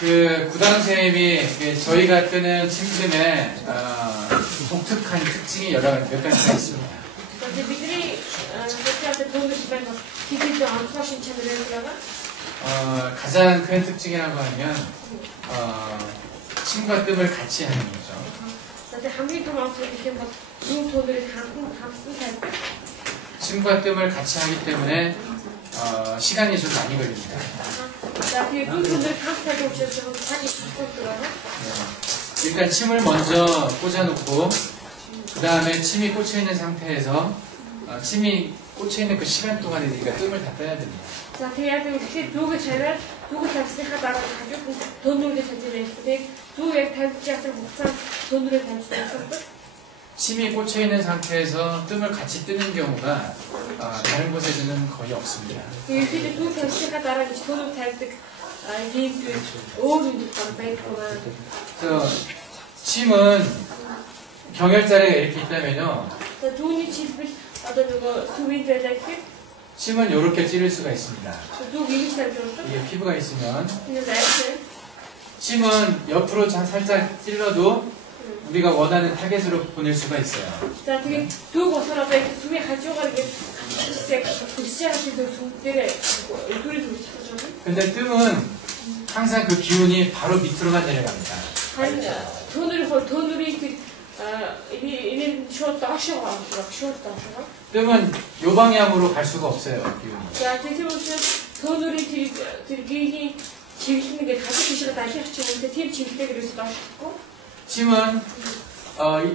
그 구당 선생님이 저희가 뜨는 침샘에 독특한 특징이 몇 가지가 있습니다. 가장 큰 특징이라고 하면 침과 뜸을 같이 하는 거죠. 침과 뜸을 같이 하기 때문에 시간이 좀 많이 걸립니다. 일단 침을 먼저 꽂아놓고 그 다음에 침이 꽂혀있는 상태에서 침이 꽂혀있는 그 시간 동안에 우리가 뜸을 다 빼야 됩니다. 침이 꽂혀있는 상태에서 뜸을 같이 뜨는 경우가 다른 곳에서는 거의 없습니다. 그래서 침은 경혈자리가 이렇게 있다면요. 침은 이렇게 찌를 수가 있습니다. 이게 피부가 있으면 침은 옆으로 살짝 찔러도 우리가 원하는 타겟으로 보낼 수가 있어요. 근데 뜸은 항상 그 기운이 바로 밑으로만 내려갑니다. 뜸은 요 방향으로 갈 수가 없어요, 기운이. 침은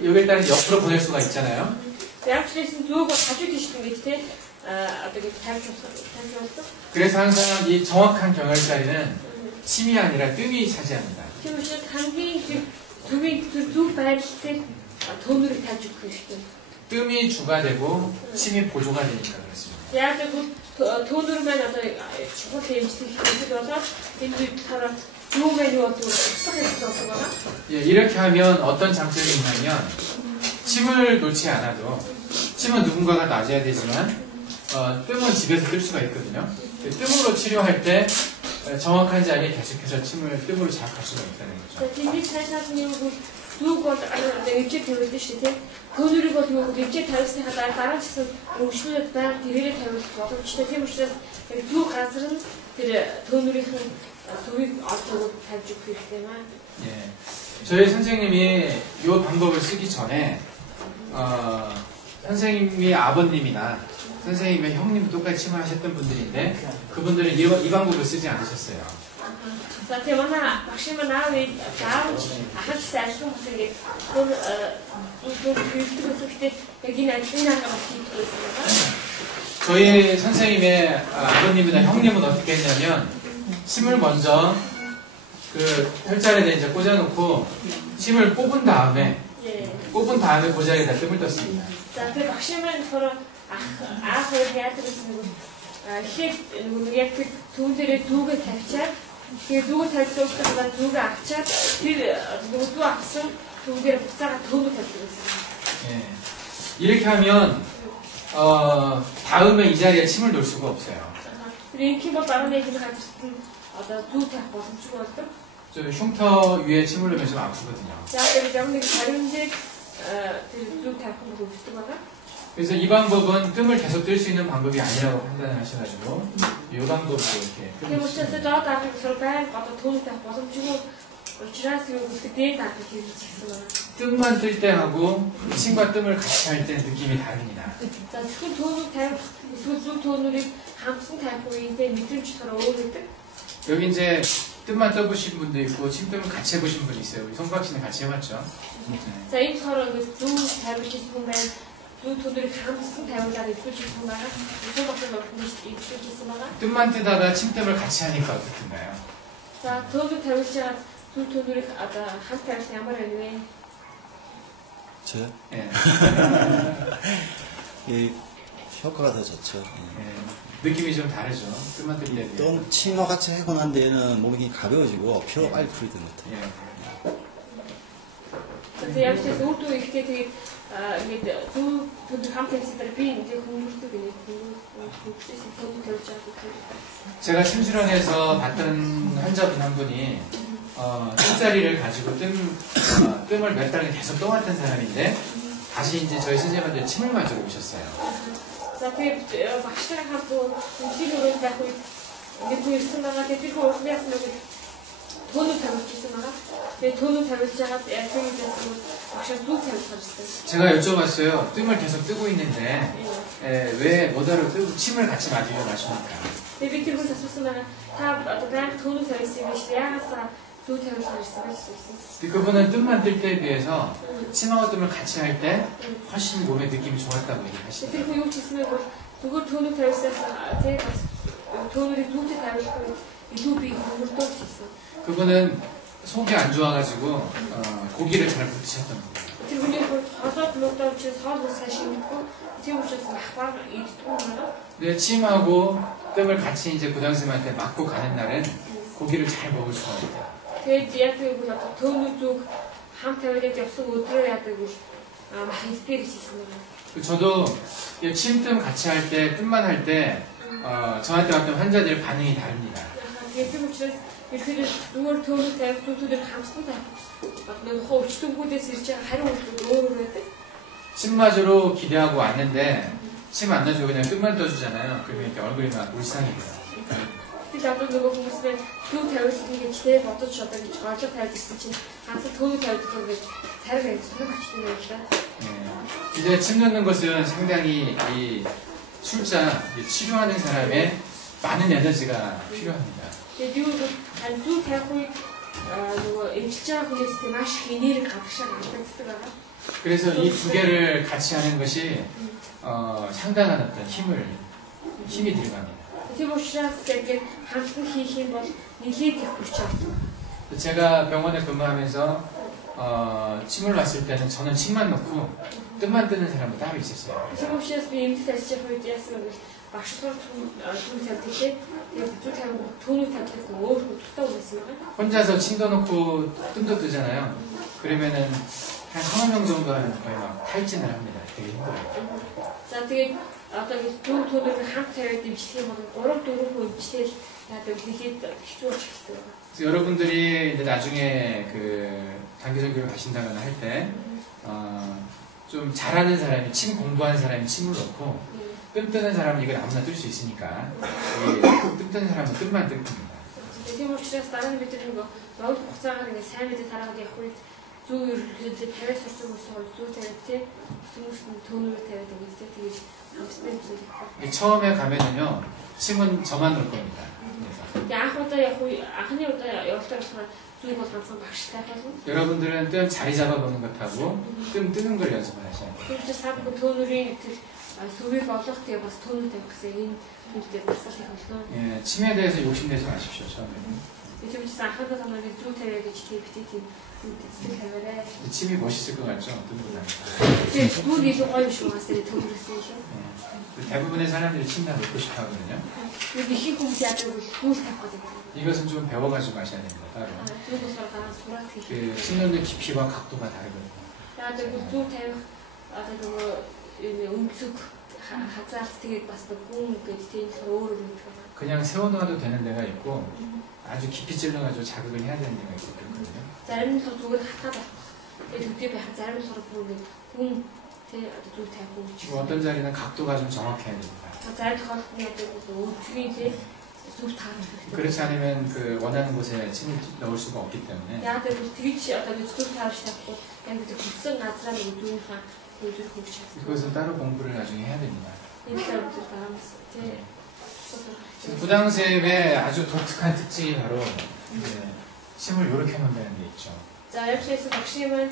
여기에 따라 옆으로 보낼 수가 있잖아요. 그래서 항상 이 정확한 경혈자리는 침이 아니라 뜸이 차지합니다. 뜸이 주가 되고 침이 보조가 되니까 그렇습니다. 이렇게 하면 어떤 장점이 있냐면 침을 놓지 않아도 침은 누군가가 놔줘야 되지만 뜸은 집에서 뜰 수가 있거든요. 뜸으로 치료할 때 정확한 자리에 계속해서 뜸으로 자극할 수가 있다는 거죠. 저희 선생님이 이 방법을 쓰기 전에 선생님이 아버님이나 선생님의 형님 똑같이 침을 하셨던 분들인데 그분들은 이 방법을 쓰지 않으셨어요. 저희 선생님의 아버님이나 형님은 어떻게 했냐면 침을 먼저 그 혈자리에 이제 꽂아놓고 침을 뽑은 다음에 그 자리에다 뜸을 떴습니다. 이렇게 하면 다음에 이 자리에 침을 놓을 수가 없어요. 저 흉터 위에 침을 넣으면 좀 아프거든요. 그래서 이 방법은 뜸을 계속 뜰 수 있는 방법이 아니라고 판단을 하셔가지고 이 방법으로 이렇게 뜸만 뜰 때 하고 침과 뜸을 같이 할 때 느낌이 다릅니다. 여기 이제 뜸만 떠보신 분도 있고 침뜸을 같이 해보신 분이 있어요. 우리 송박 씨는 같이 해봤죠? 뜸만 뜨다가 침뜸을 같이 하니까 어떻던가요? 저요? 네. 효과가 더 좋죠. 느낌이 좀 다르죠. 뜸만 뜰 때. 또 침과 같이 하고 난 뒤에는 몸이 가벼워지고 피로가 빨리 풀리는 것 같아요. ингээд зөв төдий хамт хэлсээр би 이제 공부도 그냥 공부해서 돈 결제하고 제가 심술원에서 봤던 환자분 한 분이 뜸자리를 가지고 뜸을 몇 달간 계속 떠왔던 사람인데 다시 이제 저희 선생님한테 침을 맞으러 오셨어요. За тэгээд багштай хамт үнсийгөө байх үед ингээд ирсэн байгаа. Тэгээд тэр хүн яасан бэ гэвэл төөнөө тавьчихсан байгаа. Тэгээд төөнөө тавьж байгаад яг тиймээс багшаа зүг тавьж гарсан. 제가 여쭤봤어요. 뜸을 계속 뜨고 있는데 왜 뭐다로 뜨고 침을 같이 맞으려고 하십니까? Тэгээд би тэр хүнээс асуусан байгаа. Та одоо байнга төөнөө тавьсан юм биш үү? Яагаад зүг тавьж гарсан бэ гэсэн. 그분은 뜸만 뜰 때에 비해서 침하고 뜸을 같이 할 때 훨씬 몸의 느낌이 좋았다고 얘기하시더라고요. Тэр хүн юу ч хэлсэн бэ? Зүгээр төөнөө тавьсаас тэгээд төөнөрийг зүгтээ тавьчихгүй илүү би хөрдөө хийсэн. 그분은 속이 안 좋아가지고 고기를 잘 못 드셨던 거예요. Тэр хүний холоод нутаа учраас хоол ус сайн 먹고 тийм учраас махбар иддэг юм байна. 근데 침하고 뜸을 같이 이제 부장님한테 맞고 가는 날은 고기를 잘 먹을 수가 없대요. Тэгээд яг тэгвэл одоо төөнөө зүг хамт тавиад явсан өдрөө яадаг гэж мах избэр хийсэн байна. 저도 침뜸 같이 할 때, 뜸만 할 때 저한테 왔던 환자들의 반응이 다릅니다. Тэгээд тийм учраас ерөөхдөө зүгээр төөнөө тавих зүйлүүдээр хамтсан та. нэг хөвчтөнгүүдээс ирж байгаа хариу үйлдэл өөр байдаг. 침 맞으러 기대하고 왔는데 침 안 놔주고 그냥 뜸만 떠주잖아요. 그러면 이렇게 얼굴이 막 울상이 돼요. Тэгээд одоо нөгөө хүмүүсээ төв тавиулсан гэж тэ бодож одоо гэж олж тавьж ирсэн чинь ганцхан төв тавьдаг гэж цариг гэж сонирх очсон юм байна. 이제 침 넣는 것은 상당히 이 출자, 치료하는 사람의 많은 에너지가 필요합니다. Тэгээд юу гэвэл зүг тавих үед нөгөө эмчилж байгаа хүнээс маш их энерги гадагшаа алдагддаг байгаа. 그래서 이 두 개를 같이 하는 것이 상당한 어떤 힘이 들어갑니다. Тийм учраас тэгээд хамтан хийх юм бол нэлээд их хүч авдаг. 제가 병원에 근무하면서 침을 놨을 때는 저는 침만 넣고 뜸만 뜨는 사람도 따로 있었어요. Тийм учраас би эмнэлэгт ажиллаж байгаа үед яасан бэ? Багш нар түн тавьдаг те. Тэгээд зүг тавих түүний тавьдаг өөр хөдөлгөөтэй байсан байгаа. 혼자서 침도 넣고 뜸도 뜨잖아요. 그러면은 한 3명 정도는 거의 막 탈진을 합니다. 되게 힘들어요. За тэгээд одоо зүг түүнийг хамт тавиад имжлэх юм бол 3-4 хүн имжлэл яадаг хэлээд хэцүү болж эхэлдэг байгаа. 그래서 여러분들이 이제 나중에 그 단기선교를 가신다거나 할 때 좀 잘하는 사람이 침 공부하는 사람이 침을 넣고 뜸 뜨는 사람은 이건 아무나 뜰 수 있으니까 뜸 뜨는 사람은 뜸만 뜰 겁니다. Тийм учраас дараа нь бид нэг богд хугацаагаар ингэ сайн мэдээ тараад явах үед зүг ерөнхийдөө 50 сурсан хүмүүс бол зүг тавиад те хүмүүс нь төөнөөр тавиад өгдөө тэгэж хамтдаа зүйл их. 처음에 가면은요 침은 저만 넣을 겁니다. Тэгээд анх удаа явах үе анхны удаа явалтаар болохоор зүг бол ганцхан багштай болно. 여러분들은 뜸 자리 잡아보는 것하고 뜸 뜨는 걸 연습을 하셔야 돼요. Тийм учраас та бүхэн төөнөрийн тэр сүвийг олох тэгээ бас төөнөр тавих гэсэн энэ зүйлээр дасгал хийх болно. 예, 침에 대해서 욕심내지 마십시오 처음에는. Тийм учраас анхаарал тамаагийн зүг тавиа гэж тийм сэтгэл тавиарай. 침이 멋있을 것 같죠? 뜸보다. Тэгээд зүг илүү гоё шүү бас тэр төөнөрсөн шүү. 대부분의 사람들이 침 다 넣고 싶어 하거든요. Тэгээд их хүмүүс яадаг вэ? Зүг тавих гэдэг. 이것은 좀 배워가지고 하셔야 됩니다. 따로. зүгээс гараад сураад хийх. 침 넣는 깊이와 각도가 다르거든요. Яагаад гэвэл зүг тавих одоо нөгөө өнцөг хазаарт тэгээд бас гүн гэдэг тийм өөр өөр юм байна. 그냥 세워놔도 되는 데가 있고 아주 깊이 찔러가지고 자극을 해야 되는 데가 있고 그렇거든요. Зарим нь зүгээр хатгаад авах. Тэгээд төдий байх зарим нь сурах бүр гүн тий одоо зүг тавих гэж. 그리고 어떤 자리는 각도가 좀 정확해야 됩니다. Зарим тохиолдолд яадаг бол өнцгийн тий зүг таарах. 그렇지 않으면 그 원하는 곳에 침을 넣을 수가 없기 때문에 Яагаад гэвэл тэгж одоо зүг таарч тавихгүй яг гэдэг хүссэн газраа нэг зүгийнхаа үзүүр хөвч чадсан. 그것은 따로 공부를 나중에 해야 됩니다. Энэ төрөлд багаас тий 부당샘의 아주 독특한 특징이 바로 침을 이렇게 놓는다는 게 있죠. За явшээс багшийн нэг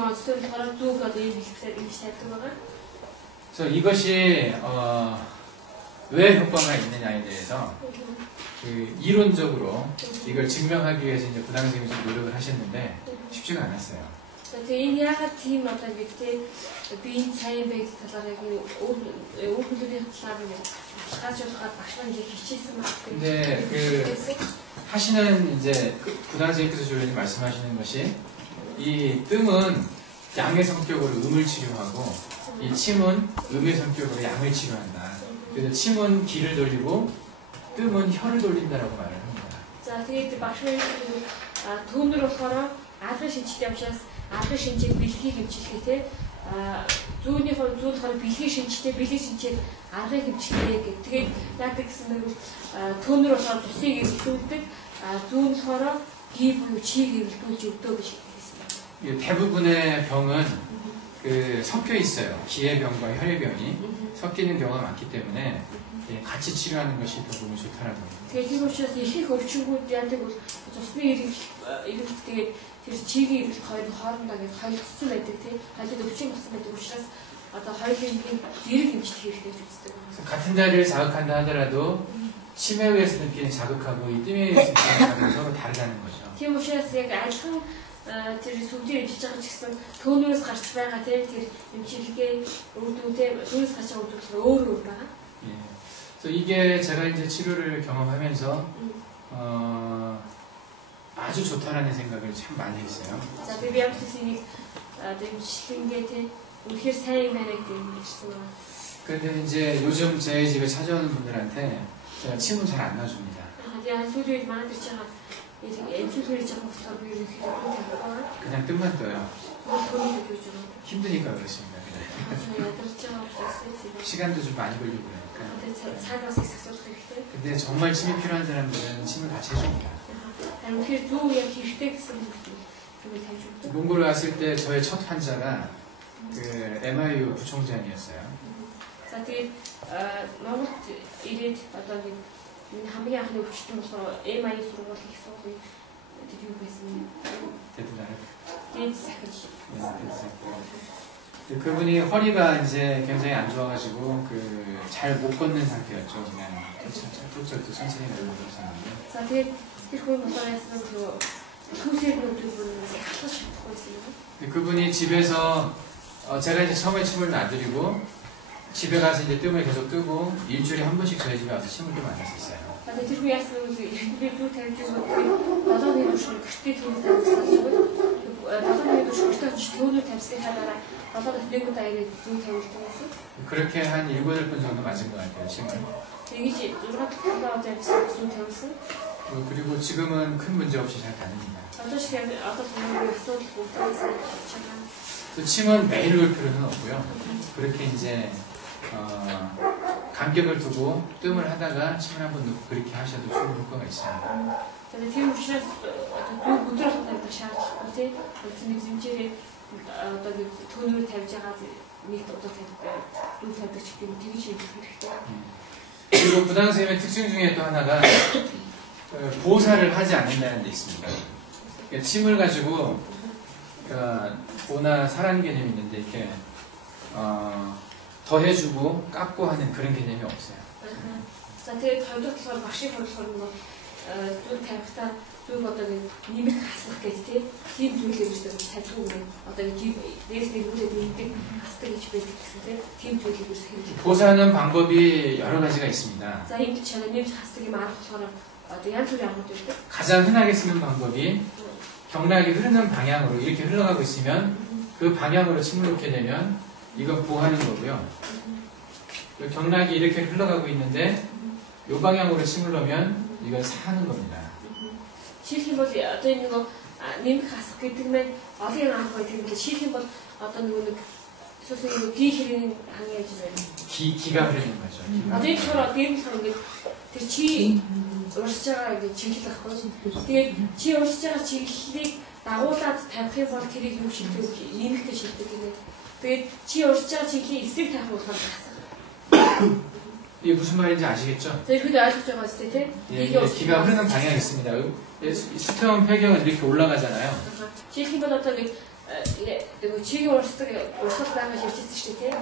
онцтой болохоор зүг одоо ийм хэлсэн байгаа. 그래서 이것이 왜 효과가 있느냐에 대해서 그 이론적으로 이걸 증명하기 위해서 이제 부당샘이 좀 노력을 하셨는데 쉽지가 않았어요. Тэгээ энэ яагаад тийм одоо гэдэг биеийн сайн байдаг талаар яг өөр хүмүүсийн талаар нэг хаач явахад багш маань ингэ хичээсэн байна. 근데 그 하시는 이제 부당샘께서 조련이 말씀하시는 것이 이 뜸은 양의 성격으로 음을 치료하고 이 침은 음의 성격으로 양을 치료한다. 그래서 침은 귀를 돌리고 뜸은 혀를 돌린다라고 말을 합니다. За тэгээд багш хоёр түүнэр болохоор албан шинжтэй учраас албан шинжийг бэлгийг хэмжлэхээ те зүүнний хувьд зүүн болохоор бэлгийн шинжтэй бэлгийн шинжээр аргыг хэмжлэхээ гэх. Тэгээд яадаг гэсэн нэг түүнэр болохоор цусыг эвлүүлдэг зүүн болохоор 기 буюу чийг эвлүүлж өгдөө гэж хэлсэн. 대부분의 병은 그 섞여 있어요. 기의 병과 혈의 병이 섞이는 경우가 많기 때문에 같이 치료하는 것이 더 몸에 좋다라고 합니다. Тэгээд тийм учраас их өвчнгүүд яадаг бол цусны эвлэлт тэгээд тэр чигийн эвлэлт хоёр хоорондоо ингээд холилдсон байдаг тийм холилд өвчин болсон байдаг учраас одоо хоёулын зэрэг хэмжих хэрэгтэй гэж үздэг. 같은 자리를 자극한다 하더라도 침에 의해서 느끼는 자극하고 이 뜸에 의해서 느끼는 자극은 서로 다르다는 거죠. Тийм учраас яг адилхан тэр сүлдээр имжиж байгаа ч гэсэн төөнөөс гарч байгаа тийм тэр имчилгээ өвдөлтөө түүнээс гарч байгаа өвдөлт өөр өөр байгаа. 예. 그래서 이게 제가 이제 치료를 경험하면서 아주 좋다라는 생각을 참 많이 했어요. За би яг тиймийг имчилгээ тийм үнэхээр сайн юм байна гэдэг юм хэлсэн байна. 그런데 이제 요즘 제 집에 찾아오는 분들한테 제가 침을 잘 안 놔줍니다. Яг сүлдээр манай тэр чинь имчилгээ хийж байгаа болохоор би ерөнхийдөө тавьгаа. 그냥 뜸만 떠요. төөнөө гэж байна. 힘드니까 그렇습니다. 그냥. ядарч байгаа учраас 시간도 좀 많이 걸리고 그러니까. цагаас их асуудал хэрэгтэй. 근데 정말 침이 필요한 사람들은 침을 같이 해줍니다. Тэгэхээр зөв яг хэрэгтэй гэсэн зүйлийг тавьж өгдөг. 몽골에 왔을 때 저의 첫 환자가 그 MIU 부총장이었어요. За тэгээд Монголд ирээд одоо нэг хамгийн анхны өвчтөн болохоор MI сургууль их сургууль тэр юу байсан юм. 대단하게. Тэгээд сахиж. 그분이 허리가 이제 굉장히 안 좋아가지고 그 잘 못 걷는 상태였죠. 그냥 쫄쫄도 천천히 내려오고 있었는데. За тэгээд тэр хүн болохоор яасан нь түүсээр нүдүүр хатгаж чадахгүй байсан юм. 그분이 집에서 제가 이제 처음에 침을 놔드리고 집에 가서 이제 뜸을 계속 뜨고 일주일에 한 번씩 저희 집에 와서 침을 좀 맞았었어요. Тэгээд тэр хүн яасан нь ихэндээ зүү тавьж өгөөд 7 өдрийн турш гэртээ түүний тавьсан зүгээр 7 өдрийн турш гэртээ очиж түүний тавьсныхаа дараа 7 өдрийн дараа ирээд зүү тавьдаг гэсэн. 그렇게 한 7-8번 정도 맞은 것 같아요, 침을. Тэгэж 6-7 тавьсан зүү тавьсан. 그리고 지금은 큰 문제 없이 잘 다닙니다. Одоо шиг одоо түүний асуудал бүгдээс чамаа. 또 침은 매일 올 필요는 없고요. 그렇게 이제 간격을 두고 뜸을 하다가 침을 한번 넣고 그렇게 하셔도 좋은 효과가 있습니다. Тэгээд тийм учраас одоо зүү өдөр хатаад шаардлагагүй тийм. Нэг зэмжээрээ одоо түүний тавьж байгаа нэг одоо зүү тавьдаг ч гэдэг тэгж хийх хэрэгтэй. 그리고 부당쌤의 특징 중에 또 하나가 보살을 하지 않는다는 데 있습니다. 그러니까 침을 가지고 그러니까 보나 사란 개념이 있는데 이렇게 더해주고 깎고 하는 그런 개념이 없어요. За тэгээд хоёрдугаар болохоор багшийн бодлогоор нөгөө зүү тавихтаа зүү одоо нэмэх хаслах гэж тийм зүйлээр үүсгэж тавьдаг. Одоо дээрс нэргүүлээд нэмдэг хасдаг гэж байдаг гэсэн тийм зүйлийг үүсгэж. 보사하는 방법이 여러 가지가 있습니다. За энэ чанаа нэмж хасдаг юм арга болохоор одоо янз бүрийн аргууд байдаг. 가장 흔하게 쓰는 방법이 경락이 흐르는 방향으로 이렇게 흘러가고 있으면 그 방향으로 침을 놓게 되면 이건 보하는 거고요. 경락이 이렇게 흘러가고 있는데 이 방향으로 침을 넣으면 이건 사하는 겁니다. Жишээлх юм бол одоо энэ нөгөө нэмэх хасах гэдэг нь олон арга байдаг юм. Жишээлх юм бол одоо нөгөө нэг сүсний 기 хэрийн хангаж яаж байна. 기가 흐르는 거죠. Одоо энэ болохоор гэрэл хан ингээд тэр чи урсж байгаа гэж чиглэл ахгүй. Тэгээд чи урсж байгаа чиглэлийг дагуулад тавих юм бол тэрийг юу шилдэг нэмэх гэж шилдэг гинэ. Тэгээд чи урсж байгаа чиглэлийн эсрэг тавих болохоор хасах. 이게 무슨 말인지 아시겠죠? 자, 이렇게 알고 있을 때, 예, 기가 흐르는 방향이 있습니다. 수평 폐경은 이렇게 올라가잖아요. 지금 어떤 그 지금 올스타가 실질했을 때,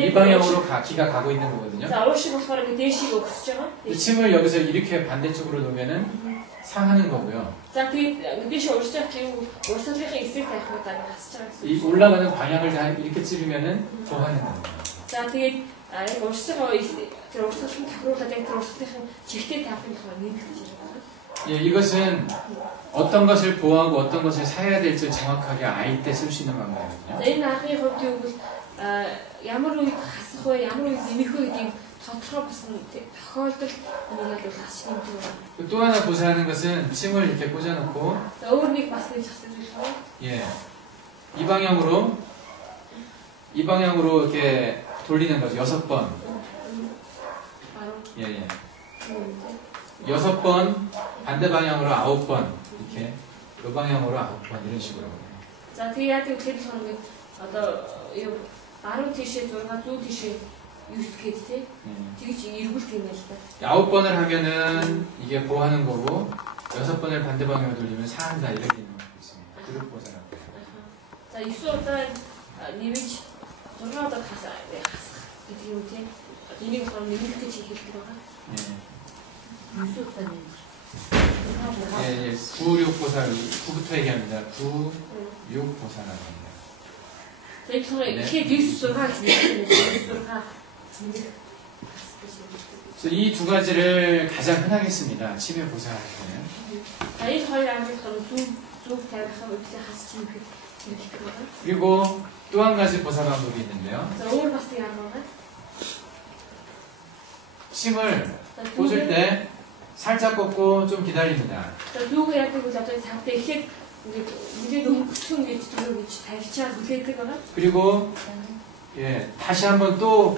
이 방향으로 기가 가고 있는 거거든요. 자, 올시버스가 대시가 없었잖아. 침을 여기서 이렇게 반대쪽으로 놓으면은 상하는 거고요. 자, 그 대시 올스타 기고 올스타가 있을 때 그거다 같이 이 올라가는 방향을 다 이렇게 찌르면은 보하는 거예요. 자, 되게 올스타가 그 올스타가 타고로 다된 그 올스타가 직대 타고 있는 거 아니에요? 예, 이것은 어떤 것을 보호하고 어떤 것을 사야 될지 정확하게 알 때 쓸 수 있는 방법이거든요. За энэ анхны хувьд юу гэвэл ямар үед хасах вэ, ямар үед нэмэх вэ гэдгийг тодорхой болсон тохиолдол энийг бол хасч нэмдэг байна. 또 하나 보사하는 것은 침을 이렇게 꽂아놓고 За өөр нэг бас нэг зах зээл шүү. 예, 이 방향으로 이렇게 돌리는 거죠. 6번. 바로 예, 예. 1 6번 반대 방향으로 9번 이렇게 이 방향으로 9번 이런 식으로. За тэгээ яа гэвэл тэр нэг одоо юу 10 тийшээ 6 100 тийшээ 9 гээд тий. тэгж эргүүлт юм байл та. 9번을 하면은 이게 보하는 거고 6번을 반대 방향으로 돌리면 사한다 이렇게 있는 것도 있습니다. 그룹 보사라고 해요. За 9 удаа нэмж 6 удаа хасах гэдэг юм тий. Энийг болохоор нэмэх гэж хэлдэг байгаа. 예. 9 удаа нэмж. 예, 예. 9, 6 보사 9부터 얘기합니다. 9, 6 보사라고 합니다. За их sonra ихэд 9 6 гэж нэмж 9 6 그래서 이 두 가지를 가장 흔하게 씁니다. 치매 보사할 때는. За энэ хоёр англи болохоор зүг тавихаа үгтэй хасч нэмэх хэрэгтэй байна. 그리고 또 한 가지 보사 방법이 있는데요. За өөр бас нэг арга байна. 침을 꽂을 때 살짝 꽂고 좀 기다립니다. За зүг яадаг бол одоо цавтай ихэд ингээд үлээд өнгөцсөн гэж зүг гэж тавьчаад үлээдэг байгаа. 그리고 예, 다시 한번 또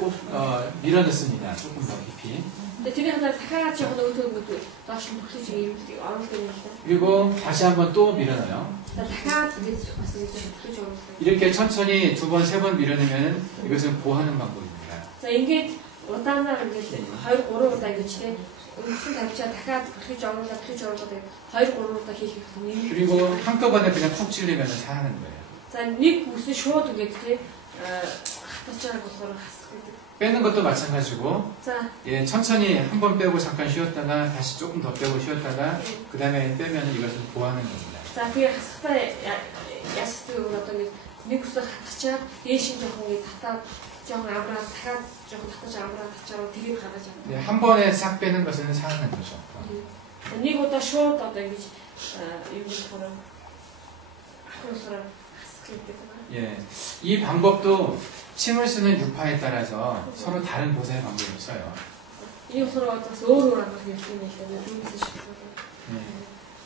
밀어넣습니다. 조금 더 깊이. 근데 тэрийг хадаа дахиад жоохон өөдөө доош нь бүхлэж ирүүлдэг оруулдаг юм л да. 그리고 다시 한번 또 밀어넣어요. За дахиад ингэж бас ингэж бүхлэж оруулдаг. 이렇게 천천히 2번, 3번 밀어넣으면 이것은 보하는 방법입니다. За ингээд удаанаар ингээд 2 3 удаа ингэж тий өнгөсөн тавьчаад дахиад бүхлэж оруулаад 2 3 удаа хийх юм. 그리고 한꺼번에 그냥 푹 찔리면 사하는 거예요. За нэг бүсээ шууд ингээд тий хатаж байгаа болохоор хасах гэдэг. 빼는 것도 마찬가지고 За 예, 천천히 한 번 빼고 잠깐 쉬었다가 다시 조금 더 빼고 쉬었다가 그 다음에 빼면 이것은 보하는 겁니다. за тэгээ хасахтаа ясдаг бол одоо нэг бүсээ хатчихад дээш нь жоохон ингээд татаад жоохон амраад дахиад жоохон татаж амраад тачаад тэгээд гаргаж авна. 네, 한 번에 싹 빼는 것은 사하는 거죠. Нэг удаа шууд одоо ингэж юу гэх юм ахуулсараа хасах гэдэг байна. 예, 이 방법도 침을 쓰는 유파에 따라서 서로 다른 보사의 방법이 있어요. 이 болохоор бас өөр өөр арга хэлсэн юм л да. Зүгээс шиг.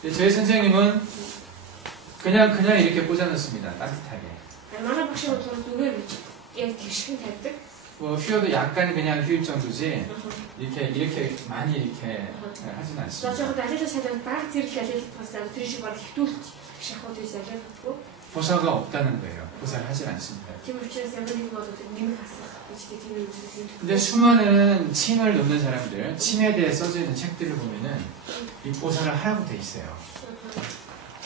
예, 저희 선생님은 그냥 이렇게 꽂아놓습니다. 따뜻하게. Манай багш болохоор зүгээр гэж яг тэгшхэн тавьдаг. 뭐 휘어도 약간 그냥 휘울 정도지 이렇게 많이 이렇게 하진 За 않습니다. жоохон алиалаа шалаад баг зэрэг алиалахаас тэр шиг баг хитүүлж шахууд гэж алиалахгүй. 보사가 없다는 거예요. 보사를 하진 않습니다. Тийм учраас ямар нэгэн одоо нэмэх хасах гэж тийм юм үзсэн. 근데 수많은 침을 놓는 사람들, 침에 대해 써져 있는 책들을 보면은 이 보사를 하라고 돼 있어요.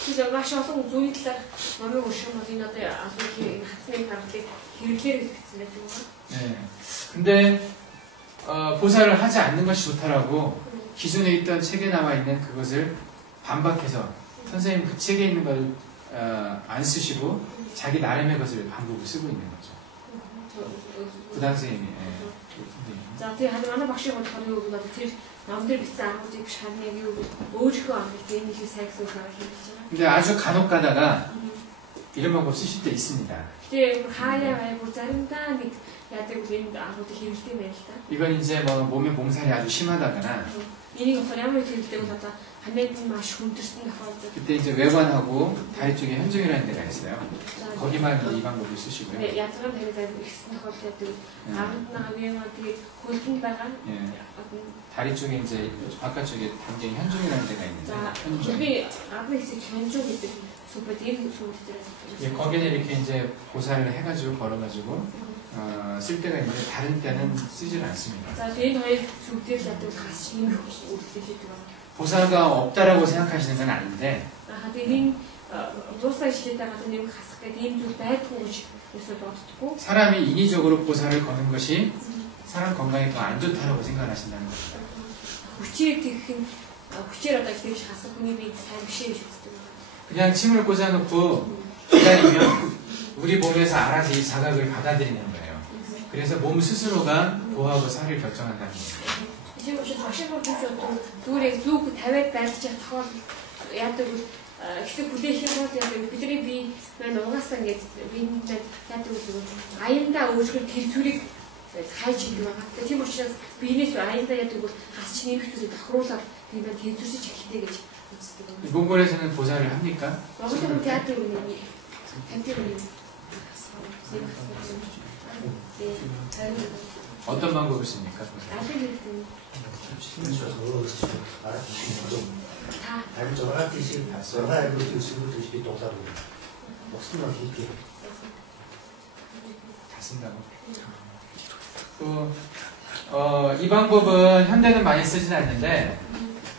Тэгээд маш олон зүйн талаар номыг унших бол энэ одоо албаны хатны хардлыг хэрэглээр хэлсэн байдаг юм байна. 네. 근데 보사를 하지 않는 것이 좋다라고 기존에 있던 책에 나와 있는 그것을 반박해서 선생님 그 책에 있는 걸 안 쓰시고 자기 나름의 것을 방법을 쓰고 있는 거죠. 부당 선생님이. За тийм манай багшийн болохоор юу гэвэл тэр ном дээр бичсэн аргуудыг биш харин яг юу өөрийнхөө амжилт энэ их сайн гэсэн үг хийж байгаа. 근데 아주 간혹 가다가 이런 방법 쓰실 때 있습니다. Тэгээ хаяа айгу заримдаа нэг яадаг үл энэ аргуудыг хэрэглэдэг юм байна л да. 이건 이제 뭐 몸에 몸살이 아주 심하다거나 Энийг болохоор ямар их хэрэглэдэг бол одоо хамээд нь маш хүндэрсэн тохиолдол. 그때 이제 외관하고 다리 쪽에 현종이라는 데가 있어요. 거기만 이 방법을 쓰시고요. 네, язган хэрэглэдэг ихсэн тохиолдол арганд нь аваа тэгээ хөлтөнд байгаа. 예. 다리 쪽에 이제 바깥쪽에 굉장히 현종이라는 데가 있는데 За 현종. би арганы хэсэг хонжоо гэдэг сүбэд энэ сүбэд дээр. 예, 거기는 이렇게 이제 보살을 해가지고 걸어가지고 쓸 때가 있는데 다른 때는 쓰질 않습니다. За энэ хоёр сүбдээр л яддаг хас нэмэх үйлдэл хийдэг байна. 보사가 없다라고 생각하시는 건 아닌데 하긴 дуусаа ишлээд байгаа нэмэх хасах гэдэг ийм зүйл байдгүй гэж ерөөсөө боддоггүй. 사람이 인위적으로 보살을 거는 것이 사람 건강에 더 안 좋다라고 생각하신다는 겁니다. Хүчээр тэгэх нь хүчээр одоо тэгж хасах хүний бие сайн биш гэж үздэг. 그냥 침을 꽂아놓고 기다리면 우리 몸에서 알아서 이 자각을 받아들이는 거예요. 그래서 몸 스스로가 보하고 사를 결정한다는 거예요. тийм учраас машин руу жүж одоо зүгээр зүг тавиад байлж тохиол яадаг хэсэг бүлээх юм бол яадаг бидний бие маань угаасаа ингээд биенд яадаг үгүй аяндаа өөрчлөлт тэр зүрийг хайж идэг байгаа. Тийм учраас биенээс аяндаа яадаг үгүй хасч нэмэх зүйлийг тохируулаад бие маань тэнцвэрсэж эхэлдэг гэж үздэг. 몽골에서는 보살을 합니까? Монголын яадаг үгүй таньдаг үгүй 어떤 방법을 씁니까? 다 쓴다고? 이 방법은 현대는 많이 쓰진 않는데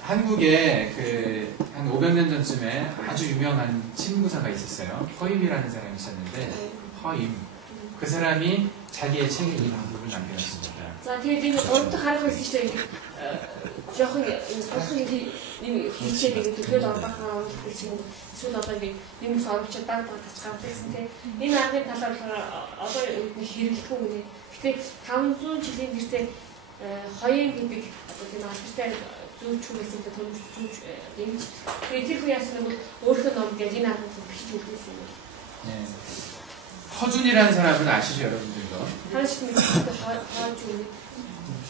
한국에 한 500년 전쯤에 아주 유명한 침구사가 있었어요. 허임이라는 사람이 있었는데 허임. 그 사람이 자기의 책에 이 방법을 남겨놨습니다. За тэгээд энэ урд харах байсан ч тийм жоохон сохин нэг хийчээд нэг төлөд ордохоо гэсэн эсвэл одоо ингэ нэг сорвч даг тацгаад гэсэн тийм энэ аргын талаар одоо нэг хэрэглэхгүй нэ. Гэтэ 500 жилийн гэртээ хоёрын гэдэг одоо тийм албатай зүүч хүмүүсийн төлөв зүүч дэмж тэгээд тэр хүн яасан бол өөрхөн ном гэж энэ аргыг бичиж үлдээсэн юм. 네. 허준이라는 사람은 아시죠, 여러분들도?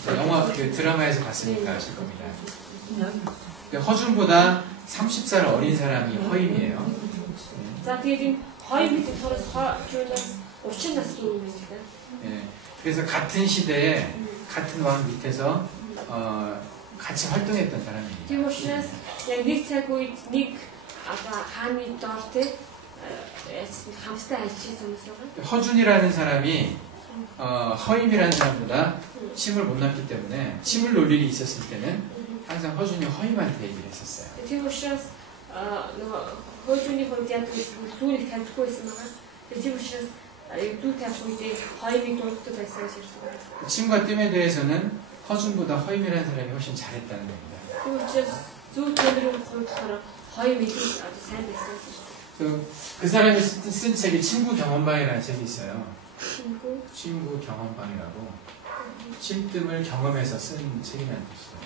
영화 드라마에서 봤으니까 아실 겁니다. 허준보다 30살 어린 사람이 허임이에요. 그래서 같은 시대에 같은 왕 밑에서 같이 활동했던 사람입니다. 허준이라는 사람이 허임이라는 사람보다 침을 못 남기 때문에 침을 놀 일이 있었을 때는 항상 허준이 허임한테 얘기를 했었어요. 침과 뜸에 대해서는 허준보다 허임이라는 사람이 훨씬 잘했다는 겁니다. 그 사람이 쓴 책이 친구 경험방이라는 책이 있어요. 친구 경험방이라고 침뜸을 경험해서 쓴 책이라는 뜻이에요.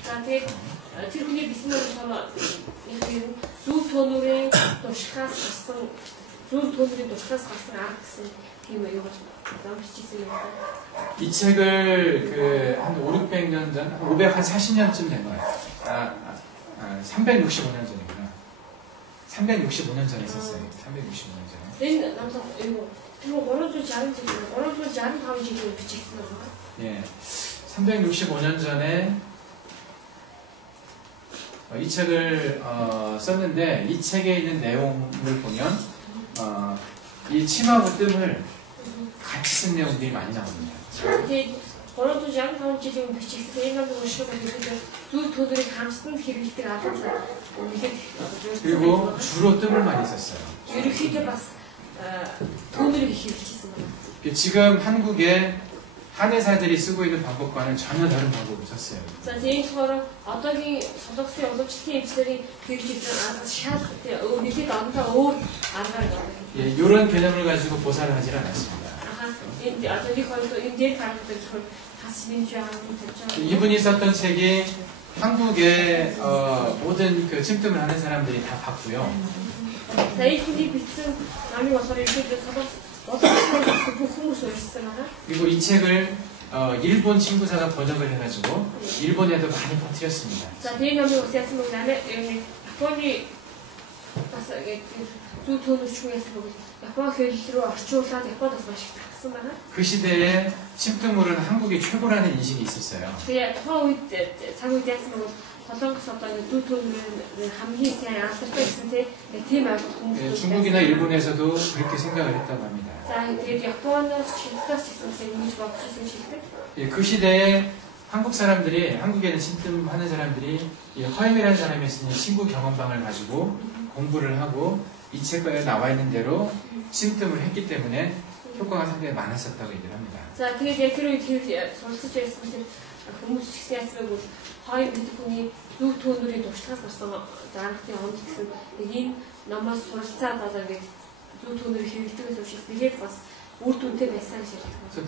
이 책을 한 500년 전, 540년쯤 된 거예요. 365년 전이구나. 365년 전에 있었어요. 365년 전에. 예, 365년 전에 이 책을 썼는데 이 책에 있는 내용을 보면 이 침하고 뜸을 같이 쓴 내용들이 많이 나옵니다. 그리고 주로 뜸을 많이 썼어요. 지금 한국의 한의사들이 쓰고 있는 방법과는 전혀 다른 방법을 썼어요. 예, 이런 개념을 가지고 보살을 하질 않았습니다. 이분이 썼던 책이 한국의 모든 그 침뜸을 하는 사람들이 다 봤고요. 그리고 이 책을 일본 친구사가 번역을 해가지고 일본에도 많이 퍼뜨렸습니다. 그 시대에 침투물은 한국이 최고라는 인식이 있었어요. 중국이나 일본에서도 그렇게 생각을 했다고 합니다. 그 시대에 한국 사람들이, 한국에는 침tum하는 사람들이 허임이라는 사람이 쓰는 친구 경험방을 가지고 공부를 하고 이 책에 나와 있는 대로 침tum을 했기 때문에 효과가 상당히 많았었다고 얘기를 합니다.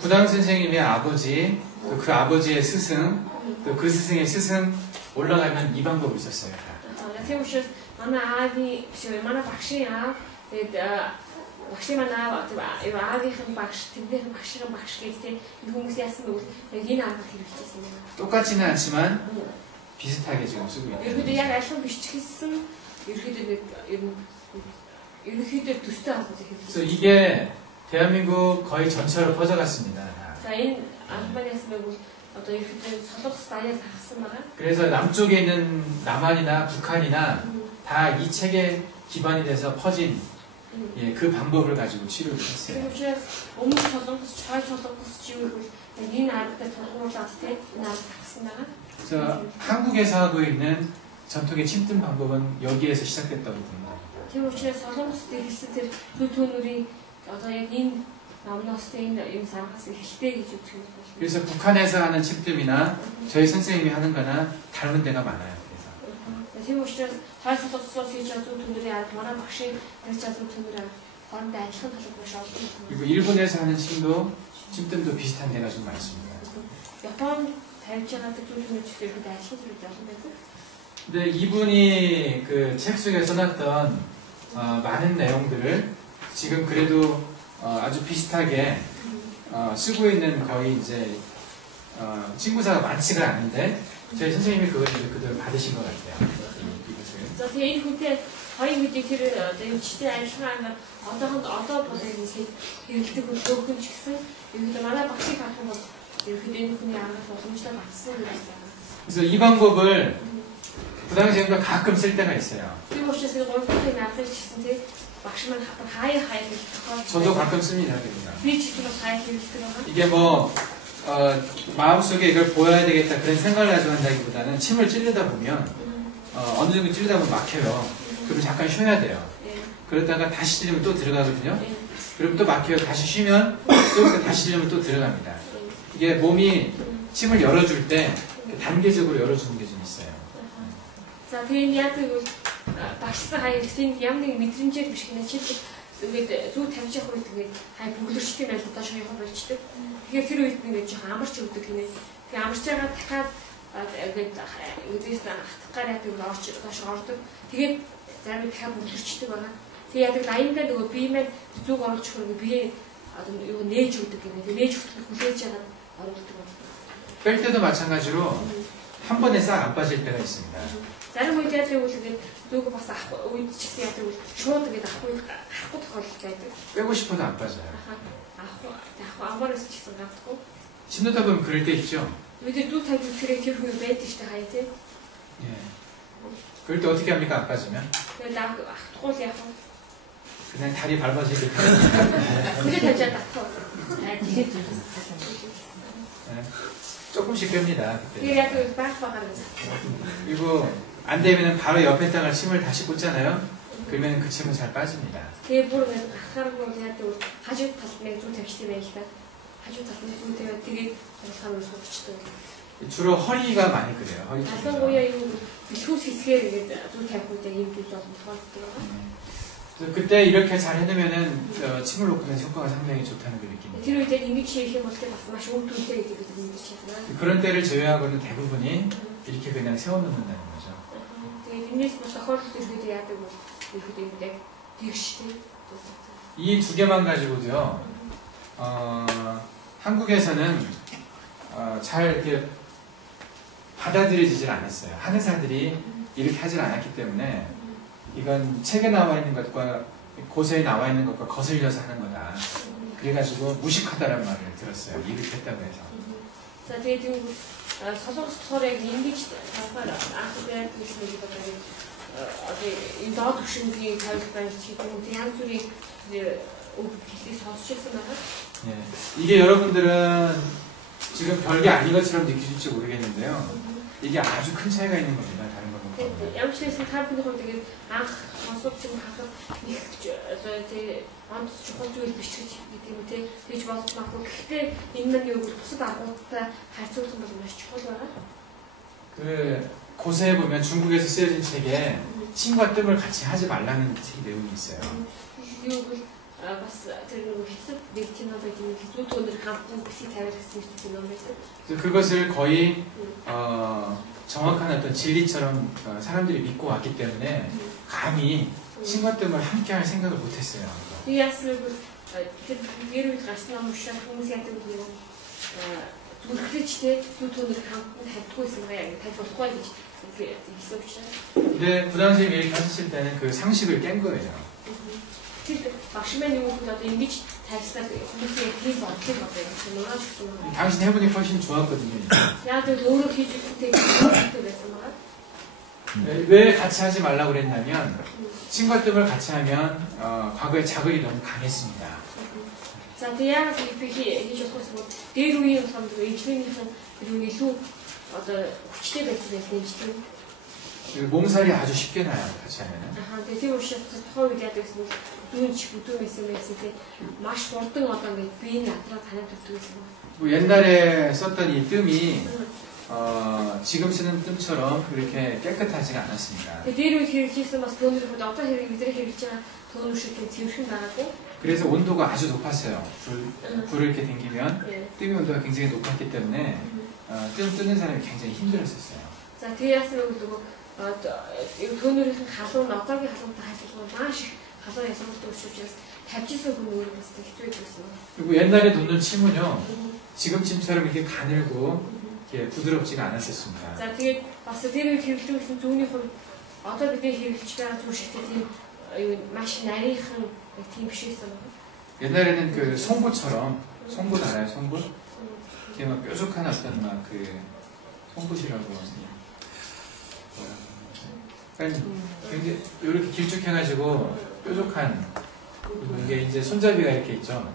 구당 선생님의 아버지, 그 아버지의 스승, 또 그 스승의 스승 올라가면 이 방법을 썼어요. Тийм учраас манай аавын биш манай багшийн аав тэгээд багшийн манай аав юу аавынхын багш тэднийхэн багшийн багш гэдэг энэ хүмүүс яасан бэ гэвэл энэ аргыг хэрэгжүүлсэн юм. 똑같지는 않지만 비슷하게 지금 쓰고 있는. ерөөдөө яг адилхан биш ч гэсэн ерөөдөө нэг ерөөдөө төстэй хамгаалж 그래서 хэрэгжүүлсэн. 이게 대한민국 거의 전체로 퍼져갔습니다. За энэ аргыг яасан бэ гэвэл одоо ерөөдөө солонгос даяар гаргасан байгаа. 그래서 남쪽에 있는 남한이나 북한이나 다 이 책에 기반이 돼서 퍼진 예, 그 방법을 가지고 치료를 했어요. Тийм учраас өмнө солонгос, чой солонгос ч юу гэвэл энэ аргатай тулгуурлаад тийм энэ арга гаргасан байгаа. 그래서 한국에서 하고 있는 전통의 침뜸 방법은 여기에서 시작됐다고 봅니다. Тийм учраас солонгос дэглэсэн тэр зөв түүнэрийн одоо яг энэ 남노스 энэ юм саргаас эхэлтэй гэж үзэх юм байна. 그래서 북한에서 하는 침뜸이나 저희 선생님이 하는 거나 닮은 데가 많아요. 그래서 Тийм учраас хойш солонгосоос хийж байгаа зөв түүнэрийн арга манай багшийн ярьж байгаа зөв түүнэрийн арга хоорондоо адилхан талбар биш олдсон. 그리고 일본에서 하는 침뜸도 비슷한 데가 좀 많습니다. Японд тавьж байгаа зөв түүнэр чигээр хэд адилхан зүйл байна гэдэг. 근데 이분이 그 책 속에 써놨던 많은 내용들을 지금 그래도 아주 비슷하게 쓰고 있는 거의 이제 친구사가 많지가 않은데 저희 선생님이 그걸 이제 그대로 받으신 것 같아요. 이것을. За тэгээ энэ хүнтэй хоёр мэдээ тэр одоо юу читэй ажиллагаа одоо бол энэ хэрэглэдэг хөдөлгөөн ч гэсэн ерөнхийдөө манай багшийг харах юм бол ерөнхийдөө энэ хүний арга боломжтой батсан гэж байна. 그래서 이 방법을 그 당시에도 가끔 쓸 때가 있어요. Тийм учраас энэ гурав дахь аргыг гэсэн тийм багш маань хаяа хэлэх 저도 가끔 씁니다. 그러니까. би ч гэсэн бас хаяа хэлдэг байгаа. 이게 뭐 마음속에 이걸 보여야 되겠다 그런 생각을 가지고 한다기보다는 침을 찌르다 보면 어느 정도 찌르다 보면 막혀요. 그럼 잠깐 쉬어야 돼요. 예. 그러다가 다시 찌르면 또 들어가거든요. 예. 그럼 또 막혀요. 다시 쉬면 또 다시 찌르면 또 들어갑니다. 이게 몸이 침을 열어줄 때 단계적으로 열어주는 게 좀 있어요. За тийм яг тэгвэл багшсан хаяа гэсэн ямар нэг мэдрэмжээр биш гэнэ чи ингээд зүг тавьж явах үед ингээд хай бүглэрчтэй байл одоо шоёхон болчдөг. Тэгэхээр тэр үед ингээд жоохон амарч өгдөг гинэ. Тэгээ амарч байгаа дахиад ингээд үдээс хатах гараа тэг орч доош ордог. Тэгээд зарим дахиад бүглэрчдэг байгаа. Тэгээ яг аяндаа нөгөө бие маань зүг оруулж хөргөө бие одоо юу нээж өгдөг гинэ. Тэгээ нээж өгөх хүлээж байгаа оруулдаг байна. 뺄 때도 마찬가지로 한 번에 싹 안 빠질 때가 있습니다. зарим үед яг л үгээд зүг бас авах үед ч гэсэн яг л шууд ингээд авахгүй тохиолдол байдаг. 빼고 싶어도 안 빠져요. Амарс ч гэсэн гадаггүй. 침놓다 보면 그럴 때 있죠. Бид зүг тавьж тэрэг тэр хүн байдаг шүү дээ хаяа тий. 예. 그럴 때 어떻게 합니까? 안 빠지면? Тэгээд авахгүй яах вэ? 그냥 다리 밟아지게. Хүлээ тавьж татах. 조금씩 뺍니다. Тэр 그때. яг л байх байгаа юм. 그리고 안 되면 바로 옆에다가 침을 다시 꽂잖아요. 그러면 그 침은 잘 빠집니다. Тэгээ бүр ингээд ахааргүй яг л хажууд талд нэг зүг тавьчихсан байх л та. хажуу талд нь зүүн тавиад тэгээд цалхаар суулцдаг. 주로 허리가 많이 그래요. 허리 쪽에서. ялангуяа юу бэлхүүс хэсгээр ингээд зүүн тавих үед яг ийм зүйл олон тохиолддог байгаа. 그래서 그때 이렇게 잘 해놓으면은 침을 놓고는 효과가 상당히 좋다는 걸 느낍니다. Тэр үед яг ингэж хийх юм бол тэр бас маш үр дүнтэй гэдэг бид мэдэрч байна. 그런 때를 제외하고는 대부분이 이렇게 그냥 세워놓는다는 거죠. Тэгээд энэс бас тохиолдол ирэхэд яадаг вэ? Ирэхэд юм яг тэгштэй. 이 두 개만 가지고도요. 한국에서는 잘 이렇게 받아들여지질 않았어요. 하는 사람들이 이렇게 하질 않았기 때문에 이건 책에 나와 있는 것과 고서에 나와 있는 것과 거슬려서 하는 거다. 그래가지고 무식하다라는 말을 들었어요. 이렇게 했다고 해서. За тэгээд юм солонгос болохоор яг ингэж таваар анх дээр гэсэн үг байна. Одоо энэ доод төвшингийн тавилт байж гэдэг юм. Янз бүрийн үг хэлийг сонсч байсан байна. 예, 이게 여러분들은 지금 별게 아닌 것처럼 느끼실지 모르겠는데요. 이게 아주 큰 차이가 있는 겁니다. 다른 거는. Ямар ч байсан та бүхэн тэгээд анх сонсоод ч юм хахад нэг одоо тий онц чухал зүйл биш гэж гэдэг юм тий тэгж болж магадгүй. Гэхдээ энэ маань юу гэвэл бусад аргуудтай харьцуулсан бол маш чухал байгаа. 그 고서에 보면 중국에서 쓰여진 책에 침과 뜸을 같이 하지 말라는 책 내용이 있어요. Юу гэвэл бас тэр нэг хэсэг нэгтинод гэдэг хэзүү төнөр хамтан бүсий тавиад гэсэн нэг ном байдаг. 그래서 그것을 거의 정확한 어떤 진리처럼 사람들이 믿고 왔기 때문에 감히 신과 뜸을 함께할 생각을 못했어요. Би яасан нэг тэр гэр бүл гарсан ном шиг хүмүүс яадаг нэг зүрхлэж тэ зүү төнөр хамтан тавьдаггүйсэн байгаа яг тавь болохгүй гэж хэлсэн учраас. 근데 부당생이 이렇게 하셨을 때는 그 상식을 깬 거예요. Тэр багшмын юм уу одоо ингэж тавьснаар хүмүүсийн тийм бодлыг одоо ингэ нурааж өгсөн юм. 당신 해보니 훨씬 좋았거든요. Яг тэр өөрөө хийж үздэг байсан байгаа. 왜 같이 하지 말라고 그랬냐면 신과 뜸을 같이 하면 과거의 자극이 너무 강했습니다. За тэгээ яг би хийж болохсон бол дээр үеийн самд эвчлэнийхэн юу илүү одоо хүчтэй байсан гэж тийм. 몸살이 아주 쉽게 나요. 같이 하면은. Тэгээ тийм учраас тухайн үед яадаг гэсэн бол зүүн чих бүдүүн байсан гэсэн тийм маш хурдан одоо ингэ биений адраа танаад өгдөг гэсэн. 옛날에 썼던 이 뜸이 지금 쓰는 뜸처럼 그렇게 깨끗하지가 않았습니다. Тэгээ дээр үед хэрэгжсэн бас төөнөрөд одоо хэрэг бидний хэрэгж байгаа төөнөр шиг тийм цэвэрхэн байгаагүй. 그래서 온도가 아주 높았어요. 불을 이렇게 당기면 네. 뜸의 온도가 굉장히 높았기 때문에 뜸 뜨는 사람이 굉장히 힘들었었어요. За тэгээ яасан вэ гэдэг нь төөнөрийн халуун одоогийн халуунтай харьцуулбал маш их халуун ялгардаг учраас тавьжсэн хүн өөрөө бас хэцүү байсан. 그리고 옛날에 놓는 침은요, 지금 침처럼 이렇게 가늘고 이렇게 부드럽지가 않았었습니다. За тэгээд бас тэр үед хэрэглэж байсан зүүнний хувь одоо бидний хэрэглэж байгаа зүйл шигтэй тийм маш нарийнхан тийм биш байсан байна. 옛날에는 그 송곳처럼 송곳 알아요? 송곳? 이렇게 막 뾰족한 어떤 막 그 송곳이라고 그러니까 굉장히 이렇게 길쭉해가지고 뾰족한 그리고 이게 이제 손잡이가 이렇게 있죠.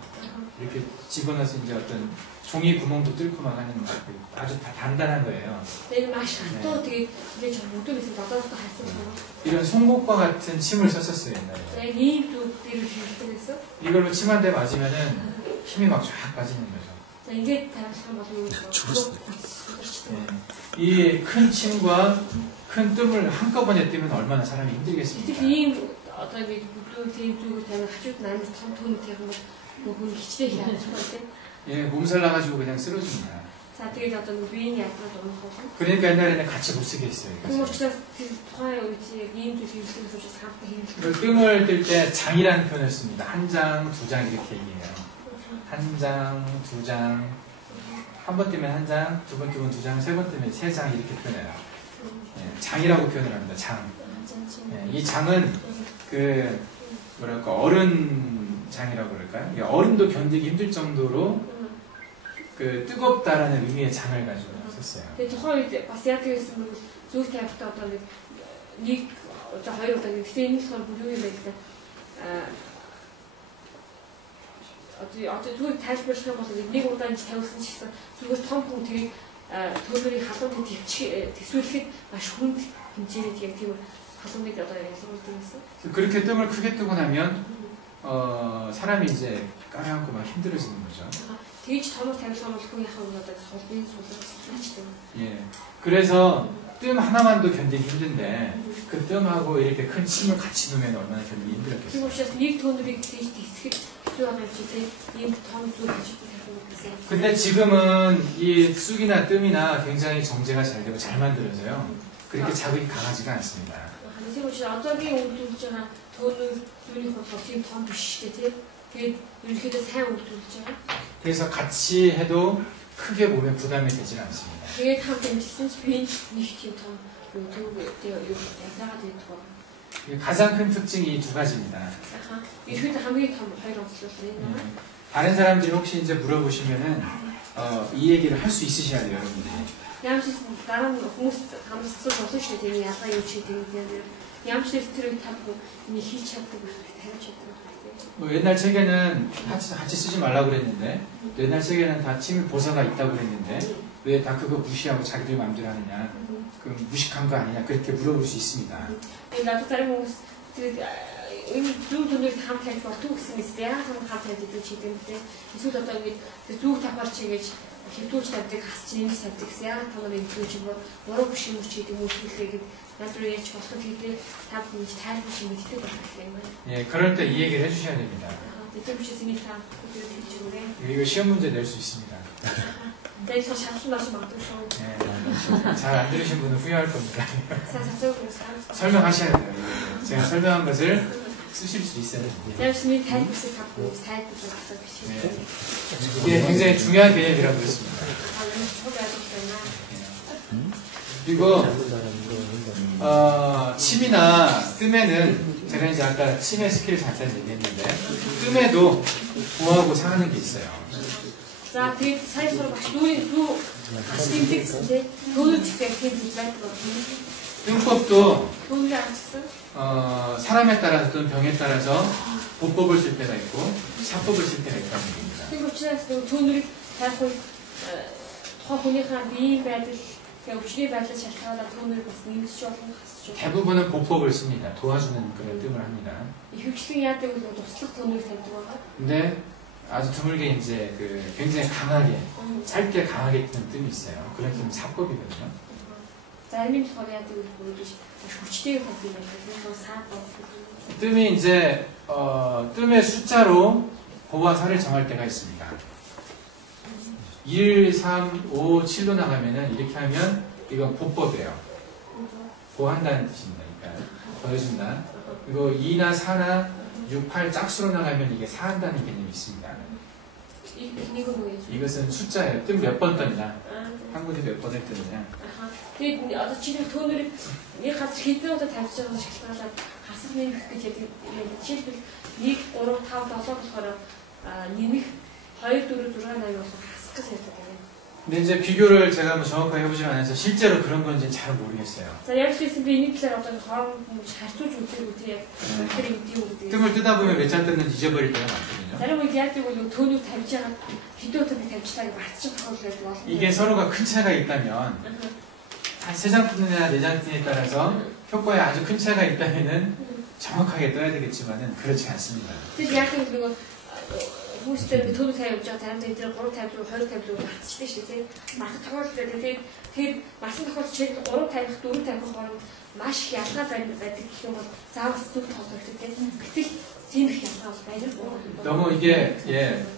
이렇게 집어넣어서 이제 어떤 종이 구멍도 뚫고 막 하는 막 아주 다 단단한 거예요. 내가 맛이 또 되게 이제 저 모두에서 나가서 할수 이런 송곳과 같은 침을 썼었어요 옛날에. 내가 이도 뒤를 들었어. 이걸로 침 한 대 맞으면은 힘이 막 쫙 빠지는 거죠. 자 이게 다른 맞으면 이 큰 침과 큰 뜸을 한꺼번에 뜨면 얼마나 사람이 힘들겠습니까? 특히 이 어떤 게 모두 대인 쪽을 대면 아주 나는 참 돈을 대고 뭐 기치대 해야 할 때. 예, 몸살 나가지고 그냥 쓰러집니다. 자, 되게 어떤 위인이 약간 너무 하고. 그러니까 옛날에는 같이 못 쓰게 했어요. 그럼 진짜 화에 우리 위인도 지금 쓰면서 저 사람 힘. 뜸을 뜰 때 장이라는 표현을 씁니다. 한 장, 두 장 이렇게 얘기해요. 한 장, 두 장. 한 번 뜨면 한 장, 두 번 뜨면 두 장, 세 번 뜨면 세 장 이렇게 표현해요. 예, 장이라고 표현을 합니다. 장. 예, 이 장은 그 뭐랄까 어른 장이라고 그럴까요? 어른도 견디기 힘들 정도로 그 뜨겁다라는 의미의 장을 가지고 썼어요. 근데 тухайн бас яг гэсэн зүг тавихтаа одоо нэг одоо хоёр удаа гэхдээ энэ болохоор бүр юу юм бэ гэдэг одоо зүг тайлбарлах юм бол нэг удаа ингэ тавьсан ч гэсэн зүгээс том хүн тэрийг төөрийн халуунд төсвөрлөхөд маш хүнд хэмжээний яг тийм халууныг одоо ялгуулдаг гэсэн. 그렇게 뜸을 크게 뜨고 나면 사람이 이제 까매갖고 막 힘들어지는 거죠. тэгж томор тавьсан бол хүн яхаа одоо солбын суулгачдаг. 예. 그래서 뜸 하나만도 견디기 힘든데 그 뜸하고 이렇게 큰 침을 같이 넣으면 얼마나 견디기 힘들었겠어요. 그리고 сейчас нэг төөнрийг тэгж тэгсэхэд хэцүү байгаа чи тийм том зүйл гэж тавих гэсэн. 근데 지금은 이 쑥이나 뜸이나 굉장히 정제가 잘 되고 잘 만들어져요. 그렇게 자극이 강하지가 않습니다. 그리고 진짜 어쩌기 우두잖아. 돈을 돈이 거의 더 비시대. 그게 이렇게도 사용 우두잖아. 그래서 같이 해도 크게 몸에 부담이 되지는 않습니다. 그게 다 괜찮은 스페인 니히티 더 우두 되어 약사가 되고. 가장 큰 특징이 이 두 가지입니다. 아하. 이렇게 하면 더 많이 없었어요. 다른 사람들이 혹시 이제 물어보시면은 이 얘기를 할 수 있으셔야 돼요, 여러분들이. Ямш дараа нь хүмүүс хамссан болсон шүү дээ. Ясаа юу ч гэдэг. Ямш тэр тавь고 이 хийж чаддаг тавьж чаддаг. 옛날 책에는 같이 쓰지 말라고 그랬는데 옛날 책에는 다 침이 보사가 있다고 그랬는데 왜 다 그거 무시하고 자기들 마음대로 하느냐? 그럼 무식한 거 아니냐? 그렇게 물어볼 수 있습니다. 나도 다른 хүмүүс тэр энэ зүүн төндөрт хамт хайж болтгүй гэсэн мэт яагаад хамт хайж идэж чийдэмтэй эсвэл одоо ингэ зүүг тавхар чигээд хэвдүүлж тавьдаг хасч нэмж тавьдаг гэсэн яагаад та нарыг хэлж буруу биш юм чи гэдэг юм хэлээгээд надруу ярьж болох гэдэг та бүхэн тайлбарч мэддэг байх юм байна. 예, 그럴 때 이 얘기를 해주셔야 됩니다. тийм учраас энийг та бүхэн хэлж өгөөрэй. 이거 시험 문제 낼 수 있습니다. Тэгээд шалгал маш магадгүй шүү. 네. 잘 안 들으신 분은 후회할 겁니다. Сайн сонсоогүй байсан. 설명하셔야 돼요. 이거. 제가 설명한 것을 쓰실 수 있어야 됩니다. Тэрсний тайлбарыг та бүхэн тайлбарлаж авах биш. 이게 굉장히 중요한 개념이라고 했습니다. Чухал ойлголт байна. 그리고 침이나 뜸에는 제가 이제 아까 침의 스킬을 잠깐 얘기했는데 뜸에도 부하고 상하는 게 있어요. За тэгээд сайн сурах багш дүүрийн дүү тэмдэг гэсэн төвлөж ихтэй тэмдэг байдаг байна. 뜸법도 Төвлөж авчихсан. 사람에 따라서 또는 병에 따라서 보법을 쓸 때가 있고 사법을 쓸 때가 있다는 겁니다. Тийм учраас төвлөрийг хайх үед тухайн хүнийхээ биеийн байдал тэгээ өвчний байдлаа шалтгаалаад төвлөрийг бас нэмж болно хасч. 대부분은 보법을 씁니다. 도와주는 그런 뜸을 합니다. Ихэвчлэн яадаг бол туслах төвлөрийг тавьдаг байгаа. 근데 아주 드물게 이제 굉장히 강하게 짧게 강하게 뜨는 뜸이 있어요. 그런 뜸은 사법이거든요. Зарим нь болохоор яадаг бол биш хүчтэйг тавьдаг байх. Тэгэхээр саад бод. 뜸이 이제 뜸의 숫자로 보와 사를 정할 때가 있습니다. 1, 3, 5, 7로 나가면은 이렇게 하면 이건 보법이에요. 보한다는 뜻입니다. 그러니까 더해준다. 그리고 2나 4나 6, 8 짝수로 나가면 이게 사한다는 개념이 있습니다. 이거 뭐예요? 이것은 숫자예요. 뜸 몇 번 떴냐. 아, 한국이 몇 번을 뜨느냐. 아하. Тэгээд одоо чиний төөнөрийг нэг хаз хэдэн удаа тавьж байгаа шалтгаалаад хасах нэмэх гэж яадаг. Жишээлбэл 1 3 5 7 болохоор нэмэх 2 4 6 8 болохоор хасах гэж яадаг юм. 근데 이제 비교를 제가 뭐 정확하게 해보지 않아서 실제로 그런 건지는 잘 모르겠어요. За яг л хэлсэн би энэ талаар одоо хооронд харьцуулж үзээгүй тийм тэр гэдэг юм гэдэг. 뜸을 뜨다 보면 몇 장 떴는지 잊어버릴 때가 많거든요. Зарим үед яадаг бол төөнөг тавьж байгаа хэдэн удаа би тавьчлаа батчих тохиолдол болно. 이게 서로가 큰 차이가 있다면 한 3장 뜨느냐 4장 뜨느냐에 따라서 효과에 아주 큰 차이가 있다면은 정확하게 떠야 되겠지만은 그렇지 않습니다. Тэр яадаг бол хүүстэй төөнөг тавьж байгаа заримдаа тэр 3 тавьлуу 20 тавьлуу батчдаг шүү дээ. Мартах тохиолдол тэгээд марсан тохиолдолд чи 3 тавих 4 тавих хооронд маш их ялгаа байдаг гэх юм бол заавал зүг тоолдог тийм. Гэтэл тийм их ялгаа бол байхгүй. 너무 이게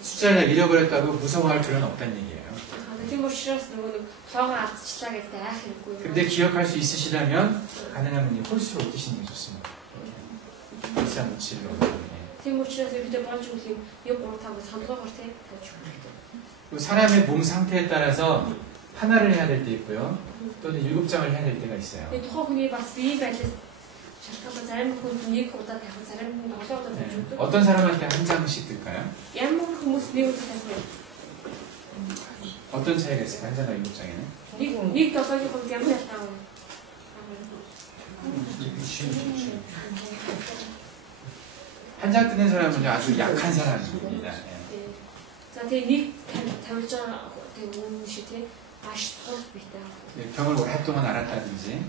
숫자를 잃어버렸다고 무서워할 필요는 없다는 얘기예요. Тийм учраас нөгөө нэг тоогоо алдчихлаа гэдэг айх хэрэггүй. 근데 기억할 수 있으시다면 가능한 분이 홀수로 뜨시는 게 좋습니다. 1357로. Тийм учраас бид болж үл юм 1 3 5 саналгаагаар тийм тавьж өгөх. 사람의 몸 상태에 따라서 하나를 해야 될 때 있고요. 또는 7장을 해야 될 때가 있어요. Тэгээд тухайн хүний бас биеийн байдлаас шалтгаалаад зарим хүнд 1 удаа тавих, зарим хүнд 7 удаа тавьж өгдөг. 어떤 사람한테 한 장씩 뜰까요? Ямар хүмүүс 1 удаа тавих вэ? 어떤 차이가 있어요? 한 장과 7장에는? Нэг 7-гийн хувьд ямар ялгаа вэ? 한 장 뜨는 사람은 아주 약한 사람입니다. За тэгээд нэг тавьж байгаа тийм хүн шиг тийм маш сул битэй. 병을 오랫동안 앓았다든지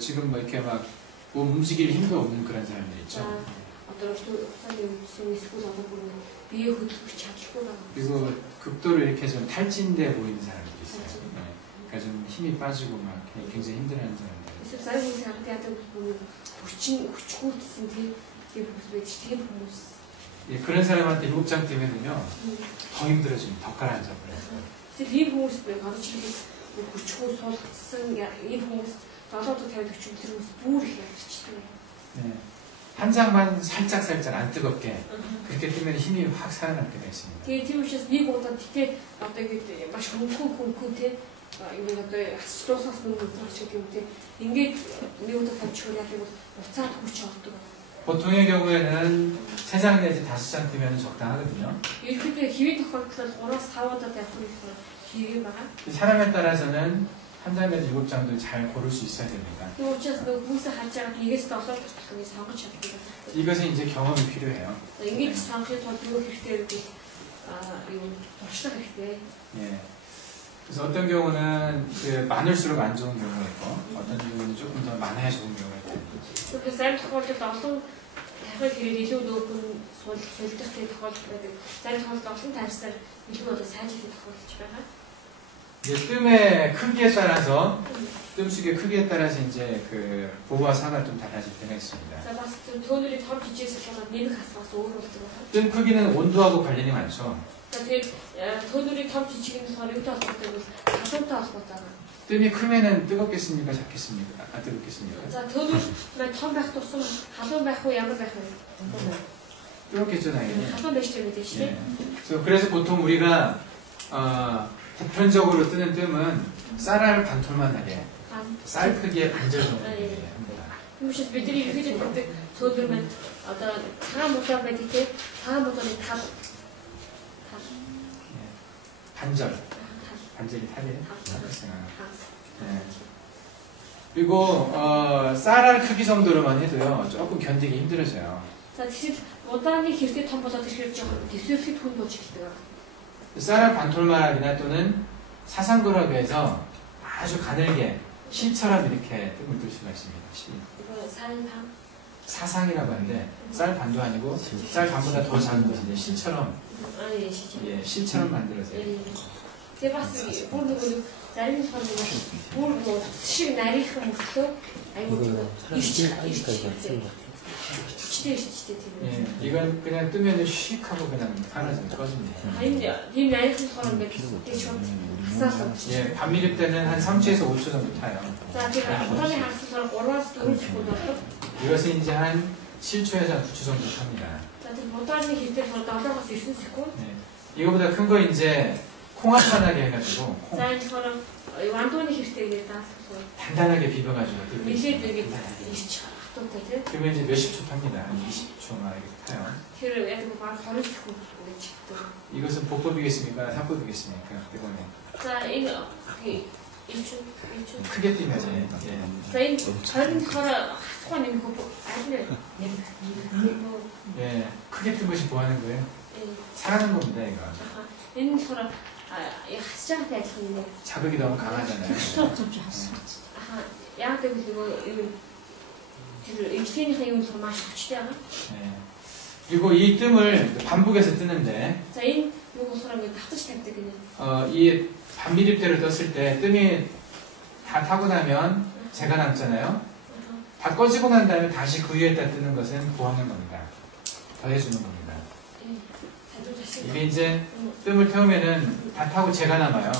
지금 뭐 이렇게 막 몸 움직일 힘도 없는 그런 사람들 있죠. Одоо хугацааны үдсэн эсвэл одоо бүр бие хөдөлгөх чадлаггүй байгаа. 그리고 극도로 이렇게 좀 탈진돼 보이는 사람들이 있어요. 그러니까 좀 힘이 빠지고 막 굉장히 힘들어하는 사람들. Эсвэл зарим хүмүүс хамт яадаг бүр хүчгүүтсэн тийм хүмүүс байдаг. Тийм хүмүүс. 그런 사람한테 7장 뜨면은요 더 힘들어집니다. 더 가라앉아 버려요. Тэр ийм хүмүүс байх одоо чи хүчгүү суулгацсан ийм хүмүүс 7 удаа тавьдаг ч тэр хүмүүс бүр их ярьчихдаг. 네. 한 장만 살짝 안 뜨겁게 그렇게 뜨면 힘이 확 살아날 때가 있습니다. Тэгээ тийм учраас нэг удаа тэгтээ одоо ингэ маш хөнгөн тийм ингэ одоо хасч дуусгах нүг гэж юм тийм ингээд нэг удаа тавьчихвал яг бол буцаад хүч авдаг. 보통의 경우에는 3장 내지 5장 뜨면 적당하거든요. Ерөнхийдөө хэвийн тохиолдолд 3-5 удаа тавих нь хийгээ байгаа. 사람에 따라서는 한 장 내지 7장도 잘 고를 수 있어야 됩니다. Тийм учраас нөгөө хүмүүсээ харж байгаа нэгээс 7 дахь тохиолдолд сонгож чаддаг. 이것은 이제 경험이 필요해요. Ингэж сонгохын тулд юу хэрэгтэй вэ? Юу туршлага хэрэгтэй. 예. 그래서 어떤 경우는 많을수록 안 좋은 경우가 있고, 어떤 경우는 조금 더 많아야 좋은 경우가 있고. Тэгэхээр зарим тохиолдолд олон тавихыг хэрэг илүү нөөкөн суулдах тохиолдол байдаг. Зарим тохиолдолд олон тавьсаар илүү одоо сайжруулах тохиолдож байгаа. 이제 뜸의 크기에 따라서 뜸속의 크기에 따라서 이제 그 보호와 사가 좀 달라질 때가 있습니다. За бас төөнөрийн том жижигээс шалгаад нэмэх хасгаас өөр болдог байна. 뜸 크기는 온도하고 관련이 많죠. За тэгээд төөнөрийн том жижиг нь болохоор юутай холбоотой вэ? Халуунтай холбоотой байна. 뜸이 크면은 뜨겁겠습니까? 작겠습니까? 안 뜨겁겠습니까? За төөнөр том байх тусам халуун байх уу ямар байх вэ? 뜨겁겠죠, 당연히. халуун байж тэр мэдээ шүү дээ. 예. 그래서 보통 우리가 보편적으로 뜨는 뜸은 쌀알 반톨만 하게 쌀 크기의 반절 정도 합니다. Хүмүүс бидний ерөөдөө гэдэг төөнөр маань одоо цагаан муутай байдаг те цагаан муутай тав 반절이 탑이에요. тав. 네. 그리고 쌀알 크기 정도로만 해도요 조금 견디기 힘들어져요. За тэгэхээр удааны хэрэгтэй том болоод ирэхээр жоохон дэвсгэрхэд хүн болж эхэлдэг. 쌀알 반톨만하기나 또는 사상그룹에서 아주 가늘게 실처럼 이렇게 뜸을 뜰 수가 있습니다. 이거 살방 사상이라고 하는데 쌀 반도 아니고 쌀 반보다 더 작은 것이 이제 실처럼 아예 시죠. 예, 실처럼 만들어져요. 제가 봤을 때 бүр нөгөө зарим хүмүүс бүр нөгөө шиг нарийнхан мөртлөө аюу 예, 이건 그냥 뜨면 슉 하고 그냥 사라집니다. 꺼집니다. 님 нарийнхан болохоор ингээд шууд хасаалаа. 예, 반미립 때는 한 3초에서 5초 정도 타요. За тэгэхээр удааны хагасаар 3-4 секунд болдог. 이것은 이제 한 7초에서 9초 정도 탑니다. За тэгэхээр удааны хийхдээ 7-9 секунд. 네. 이거보다 큰 거 이제 콩합판하게 해가지고 За энэ болохоор вандууны хэрэгтэйгээ даасан. 단단하게 비벼가지고 밀ээд 이렇게 ирчих хатуутай тийм. 그러면 이제 몇십 초 탑니다. 20초 막 이렇게 타요. Тэр яг нэг баг 20 секунд гэж чигдэг. 이것은 복법이겠습니까? 사법이겠습니까? 때문에 За энэ 일주 크게 뛰면서 예. За энэ 20 болохоор хасахгүй нэмэх үү? 아니면 예, 크게 뜬 것이 뭐 하는 거예요? 사라는 겁니다, 이거. энэ болохоор хасж байгаатай адилхан нэ. 자극이 너무 강하잖아요. Яг гэвэл нөгөө тэр эмчийнхээ юм бол маш хүчтэй байгаа. 예. 그리고 이 뜸을 반복해서 뜨는데 За энэ юу болохоор ингээд татаж тавьдаг гинэ. 이 반미립대로 떴을 때 뜸이 다 타고 나면 재가 남잖아요. 다 꺼지고 난 다음에 다시 그 위에다 뜨는 것은 보하는 겁니다. 더해주는 겁니다. 이게 이제 뜸을 태우면은 다 타고 재가 남아요.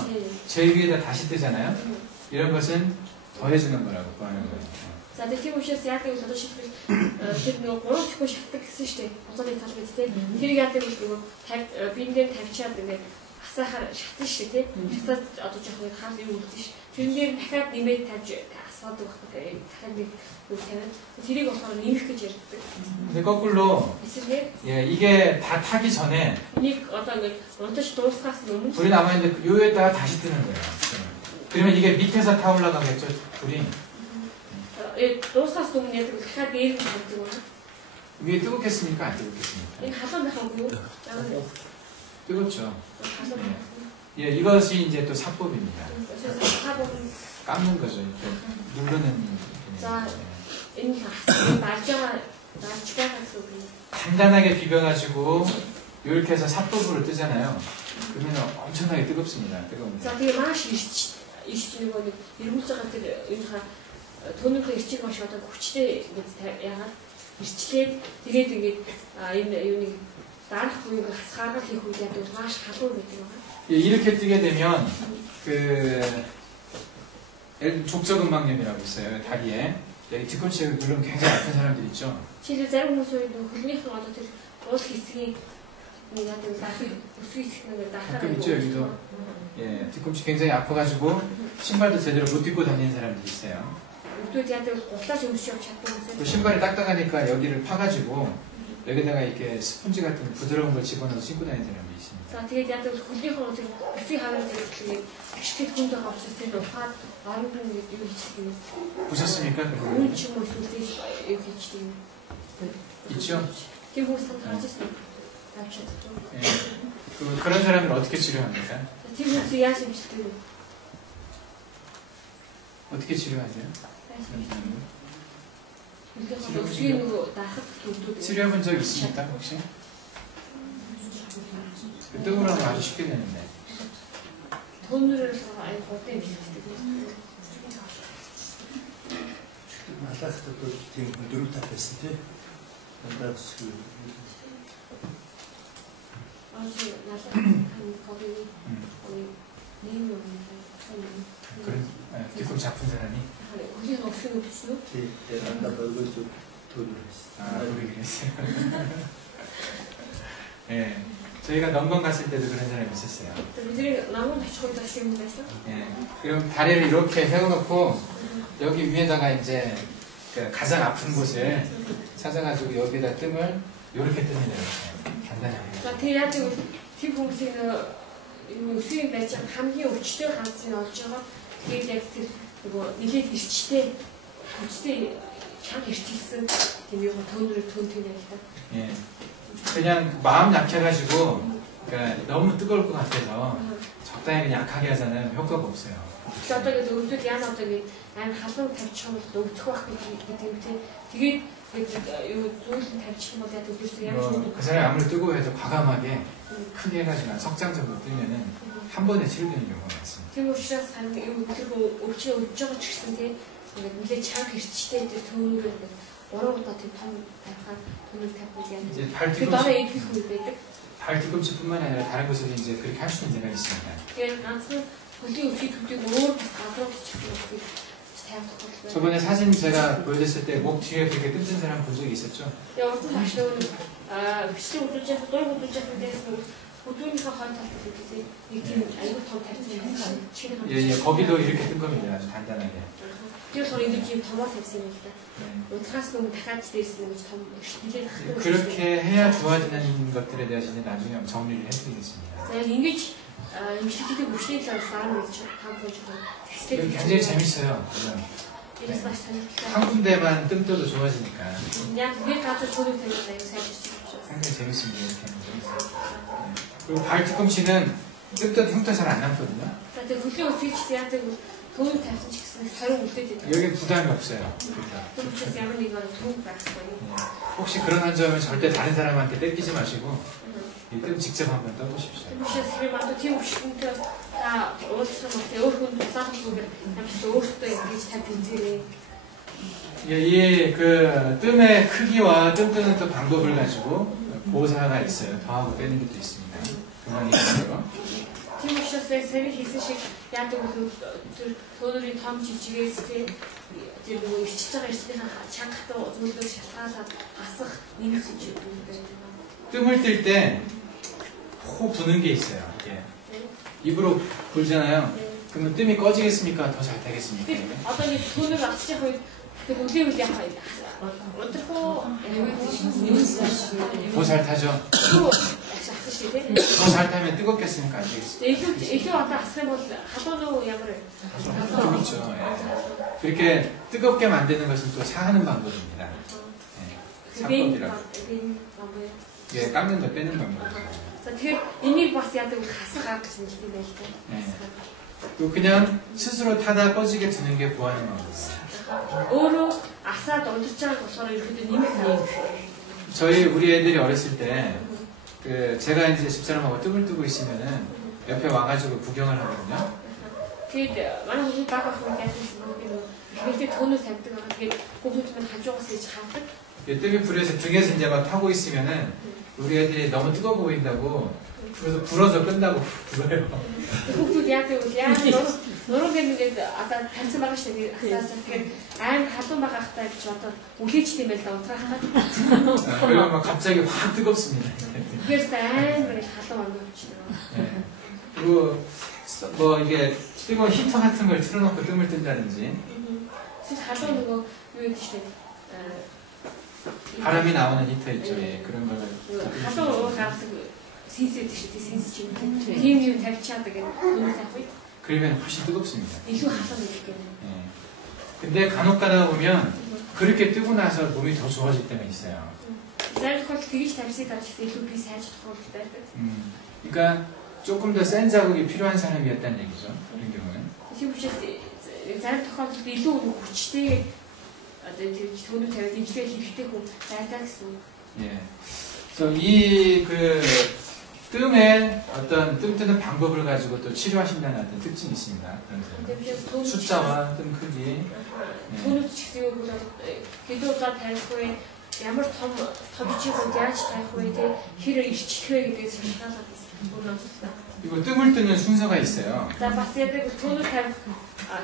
재 위에다 다시 뜨잖아요. 이런 것은 더해주는 거라고 보하는 거예요. За тийм учраас яг л одоо шийдвэр тэр нөгөө 3 секунд шатдаг гэсэн шүү дээ. Удааны тал бид те. Тэр яадаг гэж нөгөө биендээ тавьчаад ингээд асаахаар шатна шүү дээ те. Шатаад одоо жоохон хаалт юу үлдэн ш. Тэрнээр дахиад нэмээд тавьж асаадаг байхгүй. Дахиад нэг юу тавиад тэрийг болохоор нэмэх гэж ярьдаг. 근데 거꾸로 эсвэл 예, 이게 다 타기 전에 нэг одоо ингээд унтаж дуусгаас өмнө 불이 남아있는데 요 위에다가 다시 뜨는 거예요. 그러면 이게 밑에서 타 올라가겠죠, 불이. дуусгаас өмнө яг дахиад дээр нь тавьдаг байна. 위에 뜨겁겠습니까? 안 뜨겁겠습니까? Энэ халуун байх уу юу? 뜨겁죠. халуун байх. 예, 이것이 이제 또 사법입니다. 그래서 사법은 깎는 거죠. 이렇게 누르는. 자, энэ 말자가 말자가 속에 단단하게 비벼가지고 이렇게 해서 사법으로 뜨잖아요. 그러면 엄청나게 뜨겁습니다. 뜨거운데. За тэгээ маш ирч нөгөө нэг ирүүлж байгаа тэр энэ түүнийхээ ирчийг маш одоо хүчтэй ингэж яагаад ирчлээд тэгээд ингээд энэ юуныг дарах буюу хасгаараа хийх үед яг маш халуун байдаг байна. 예, 이렇게 뜨게 되면 그 족저근막염이라고 있어요. 다리에. 여기 뒤꿈치에 누르면 굉장히 아픈 사람들 있죠. 실제 зарим хүмүүсийн хөлнийхэн одоо тэр уул хэсгийг нэг яадаг дахин өсвий хэсгнээ дахиад 가끔 있죠, 여기도. 예, 뒤꿈치 굉장히 아파가지고 신발도 제대로 못 입고 다니는 사람들이 있어요. өвдөд яадаг гутлаач өмсөж явж чаддаг 그 хүмүүс. 신발이 딱딱하니까 여기를 파가지고 여기다가 이렇게 스펀지 같은 부드러운 걸 집어넣어서 신고 다니는 사람이 있습니다. За тэгээд яадаг хөлнийхэн тэр өсвий хаваад тэгээд ашигт хүнд байгаа учраас тэр ухаад орон хүн юу хийчих юм. 보셨습니까? Үн ч юм уу зүйлээс юу хийдэг юм. 있죠? Тэр хүмүүс харж ирсэн. Авчаад. 예. 그런 사람을 어떻게 치료합니까? Тэр хүмүүс яаж хэмждэг вэ? 어떻게 치료하세요? өсвий нөгөө даахад өвдөд. 치료해본 적 있습니까? 혹시? 그 뜨거운 하면 아주 쉽게 되는데. 돈으로 아예 어때 비슷해. Малахта бол тийм дөрөв тал байсан тий. Дандаа өсгөө. 아주 나중에 거기 거기 내용이 그런 뒤꿈치 아픈 사람이 거기 없으면 없어. тий. Дандаа бөгөөж төрөөс. 그러긴 했어요. 예, 저희가 런던 갔을 때도 그런 사람이 있었어요. 우리 나무 다치고 다시는 데서. 예, 그럼 다리를 이렇게 세워놓고 여기 위에다가 이제 그 가장 아픈 곳을 찾아가지고 여기다 뜸을 이렇게 뜹니다. 이렇게 간단하게. 자, 대야도 티봉스는 이 수행 배치 хамгийн өвчтөй ганцыг олж байгаа. Тэгээд яг тэр нөгөө нэлээд ирчтэй чанга ирчихсэн тийм юм төөнрөө төөнтэй яг та. 예, 그냥 마음 약해가지고 그러니까 너무 뜨거울 것 같아서 적당히 그냥 약하게 하자는 효과가 없어요. Тэгээд одоо гэдэг өвдөд яана одоо ингэ амар халуун тавьчих юм бол өвдөх байх гэдэг юм тий. Тэгээд юу зүйлэн тавьчих юм бол яг өвдөс ямар ч 그 사람이 아무리 뜨거워해도 과감하게 크게 해가지고 석장적으로 뜨면은 한 번에 치료되는 경우가 많습니다. тийм учраас харин юу тэр өвчөө өдөж байгаа ч гэсэн тий. Ингээд нэлээд чанга ирчтэй тэр төөнрөө ингээд 3 удаа тийм том байхаар төөнрөө тавьдаг юм. 이제 Тэгээд дараа идэх үе байдаг. 발 뒤꿈치뿐만 아니라 다른 곳에도 이제 그렇게 할 수 있는 데가 있습니다. Тэгээд ганцхан хөлийн өвчийг төдийг өөр бас газар бичих юм. 저번에 사진 제가 보여줬을 때 목 뒤에 그렇게 뜯은 사람 본 적이 있었죠? Я вот нашла бичиг үзүүлж дург үзүүлж байхдаас өдөрийнхөө хойд талд гэдэг нэг тийм аюул том тавьсан чинь 예, 거기도 이렇게 뜬 겁니다. 아주 단단하게. тэр хоёр ингэ тийм томоо тавьсан юм л да. Удраас нөгөө дахиад дээрс нэг том нэлээд хатуу. 그렇게 해야 좋아지는 것들에 대해서 이제 나중에 정리를 해드리겠습니다. За ингэж эмчилгээтэй бүшний талаар сарам гэж таамагж байгаа. 굉장히 재밌어요. 이래서 다시 다녔다. 한 군데만 뜸 떠도 좋아지니까 그냥 위에 가서 조립 되는 거 사실 상당히 재밌습니다. 이렇게 하면 재밌어요. 그리고 발 뒤꿈치는 뜸 떠도 흉터 잘 안 남거든요. 근데 그게 어떻게 지야한테 돈을 달성 직선에 사용 못되지. 여기 부담이 없어요. 그러니까. 그래서 야만 이거 돈 받고. 혹시 그런 한 점은 절대 다른 사람한테 뺏기지 마시고 이 뜸 직접 한번 떠보십시오. Сейчас хэмээн тийм өвчтөнтэй та уулзсан бол өөр хүн дулаахгүйгээр амьд өөртөө ингэж тавьчихээ. 그 뜸의 크기와 뜸 뜨는 또 방법을 가지고 보호사가 있어요. 더하고 빼는 것도 있습니다. 그만 있어요. Тийм учраас сая хийсэн шиг яадаг бол төөнөрийн том жижигээс тэр нөгөө ичж байгаа ирчнийхээ чангахтай зөвлөж шалтгаалаад хасах нэмэх зүйл байдаг. 뜸을 뜰 때 호 부는 게 있어요. 이게 입으로 불잖아요. 그러면 뜸이 꺼지겠습니까? 더 잘 타겠습니까? Одоо нэг төөнөр асчих үед тэр үлээ үлээ хаа. Өдөрхөө 더 잘 타죠. асах шүү дээ. 더 잘 타면 뜨겁겠습니까? 안 되겠습니까? илүү одоо асах юм бол халуун уу ямар 뜨겁죠. 예. 그렇게 뜨겁게 만드는 것은 또 사하는 방법입니다. 예. 사법이라고. 예, 깎는 거 빼는 방법이에요. тэр энийг бас яадаг хасах арга гэж хэлдэг байх тийм. 또 그냥 스스로 타다 꺼지게 두는 게 보하는 방법이에요. өөрөө асаад унтж байгаа болохоор ерөөдөө нэмэх хэрэгтэй. 저희 우리 애들이 어렸을 때 그 제가 이제 집사람하고 뜸을 뜨고 있으면은 옆에 와가지고 구경을 하거든요. Тэгээд манай хүмүүс баг ах хүн яасан юм бэ? 이렇게 돈을 잡든 그게 고소주면 가져와서 이제 가득. 뜸이 불에서 등에서 이제 막 타고 있으면은 우리 애들이 너무 뜨거워 보인다고 그래서 불어서 끈다고 불어요. Хүүхдүүд яадаг вэ? Яа нуруу гэдэг одоо таньсан байгаа шүү дээ. Асааж тэгээд амар халуун байгаа хтай гэж одоо үлээчтэй юм байл да унтраахад. 그러면 막 갑자기 확 뜨겁습니다. 그래서 амар халуун өнгөчдөг. 그리고 뭐 이게 뜨거운 히터 같은 걸 틀어놓고 뜸을 뜬다든지 그래서 халуун нөгөө юу гэдэг шүү дээ. 바람이 나오는 히터 있죠. 예, 그런 거를 халуун уурхаадаг сенсэдэг шүү дээ. сенсэж юм. Тийм юм тавьчихад гэдэг юм таах үед 그러면 훨씬 뜨겁습니다. илүү халуун гэдэг юм. 예. 근데 간혹 가다 보면 그렇게 뜨고 나서 몸이 더 좋아질 때가 있어요. Зарим тохиолдолд тэгж тавьсыг гарч илүү би сайж тохиолдол байдаг. 그러니까 조금 더 센 자극이 필요한 사람이었다는 얘기죠. 그런 경우는. Тийм учраас зарим тохиолдолд илүү хүчтэй одоо тэр төлөв тавиад имжлэг хийхтэй хүн зайдаа гэсэн. 예. 그래서 이 그 뜸의 어떤 뜸 뜨는 방법을 가지고 또 치료하신다는 어떤 특징이 있습니다. 그런 근데 비해서 사람. 숫자와 뜸 크기. 돈을 지키고 기도가 될 후에 ямар том жижиг яаж таах вэ те хэр ирчих вэ гэдгийг санаалаад байна. 그리고 뜸을 뜨는 순서가 있어요. За бас яадаг 돈을 тавих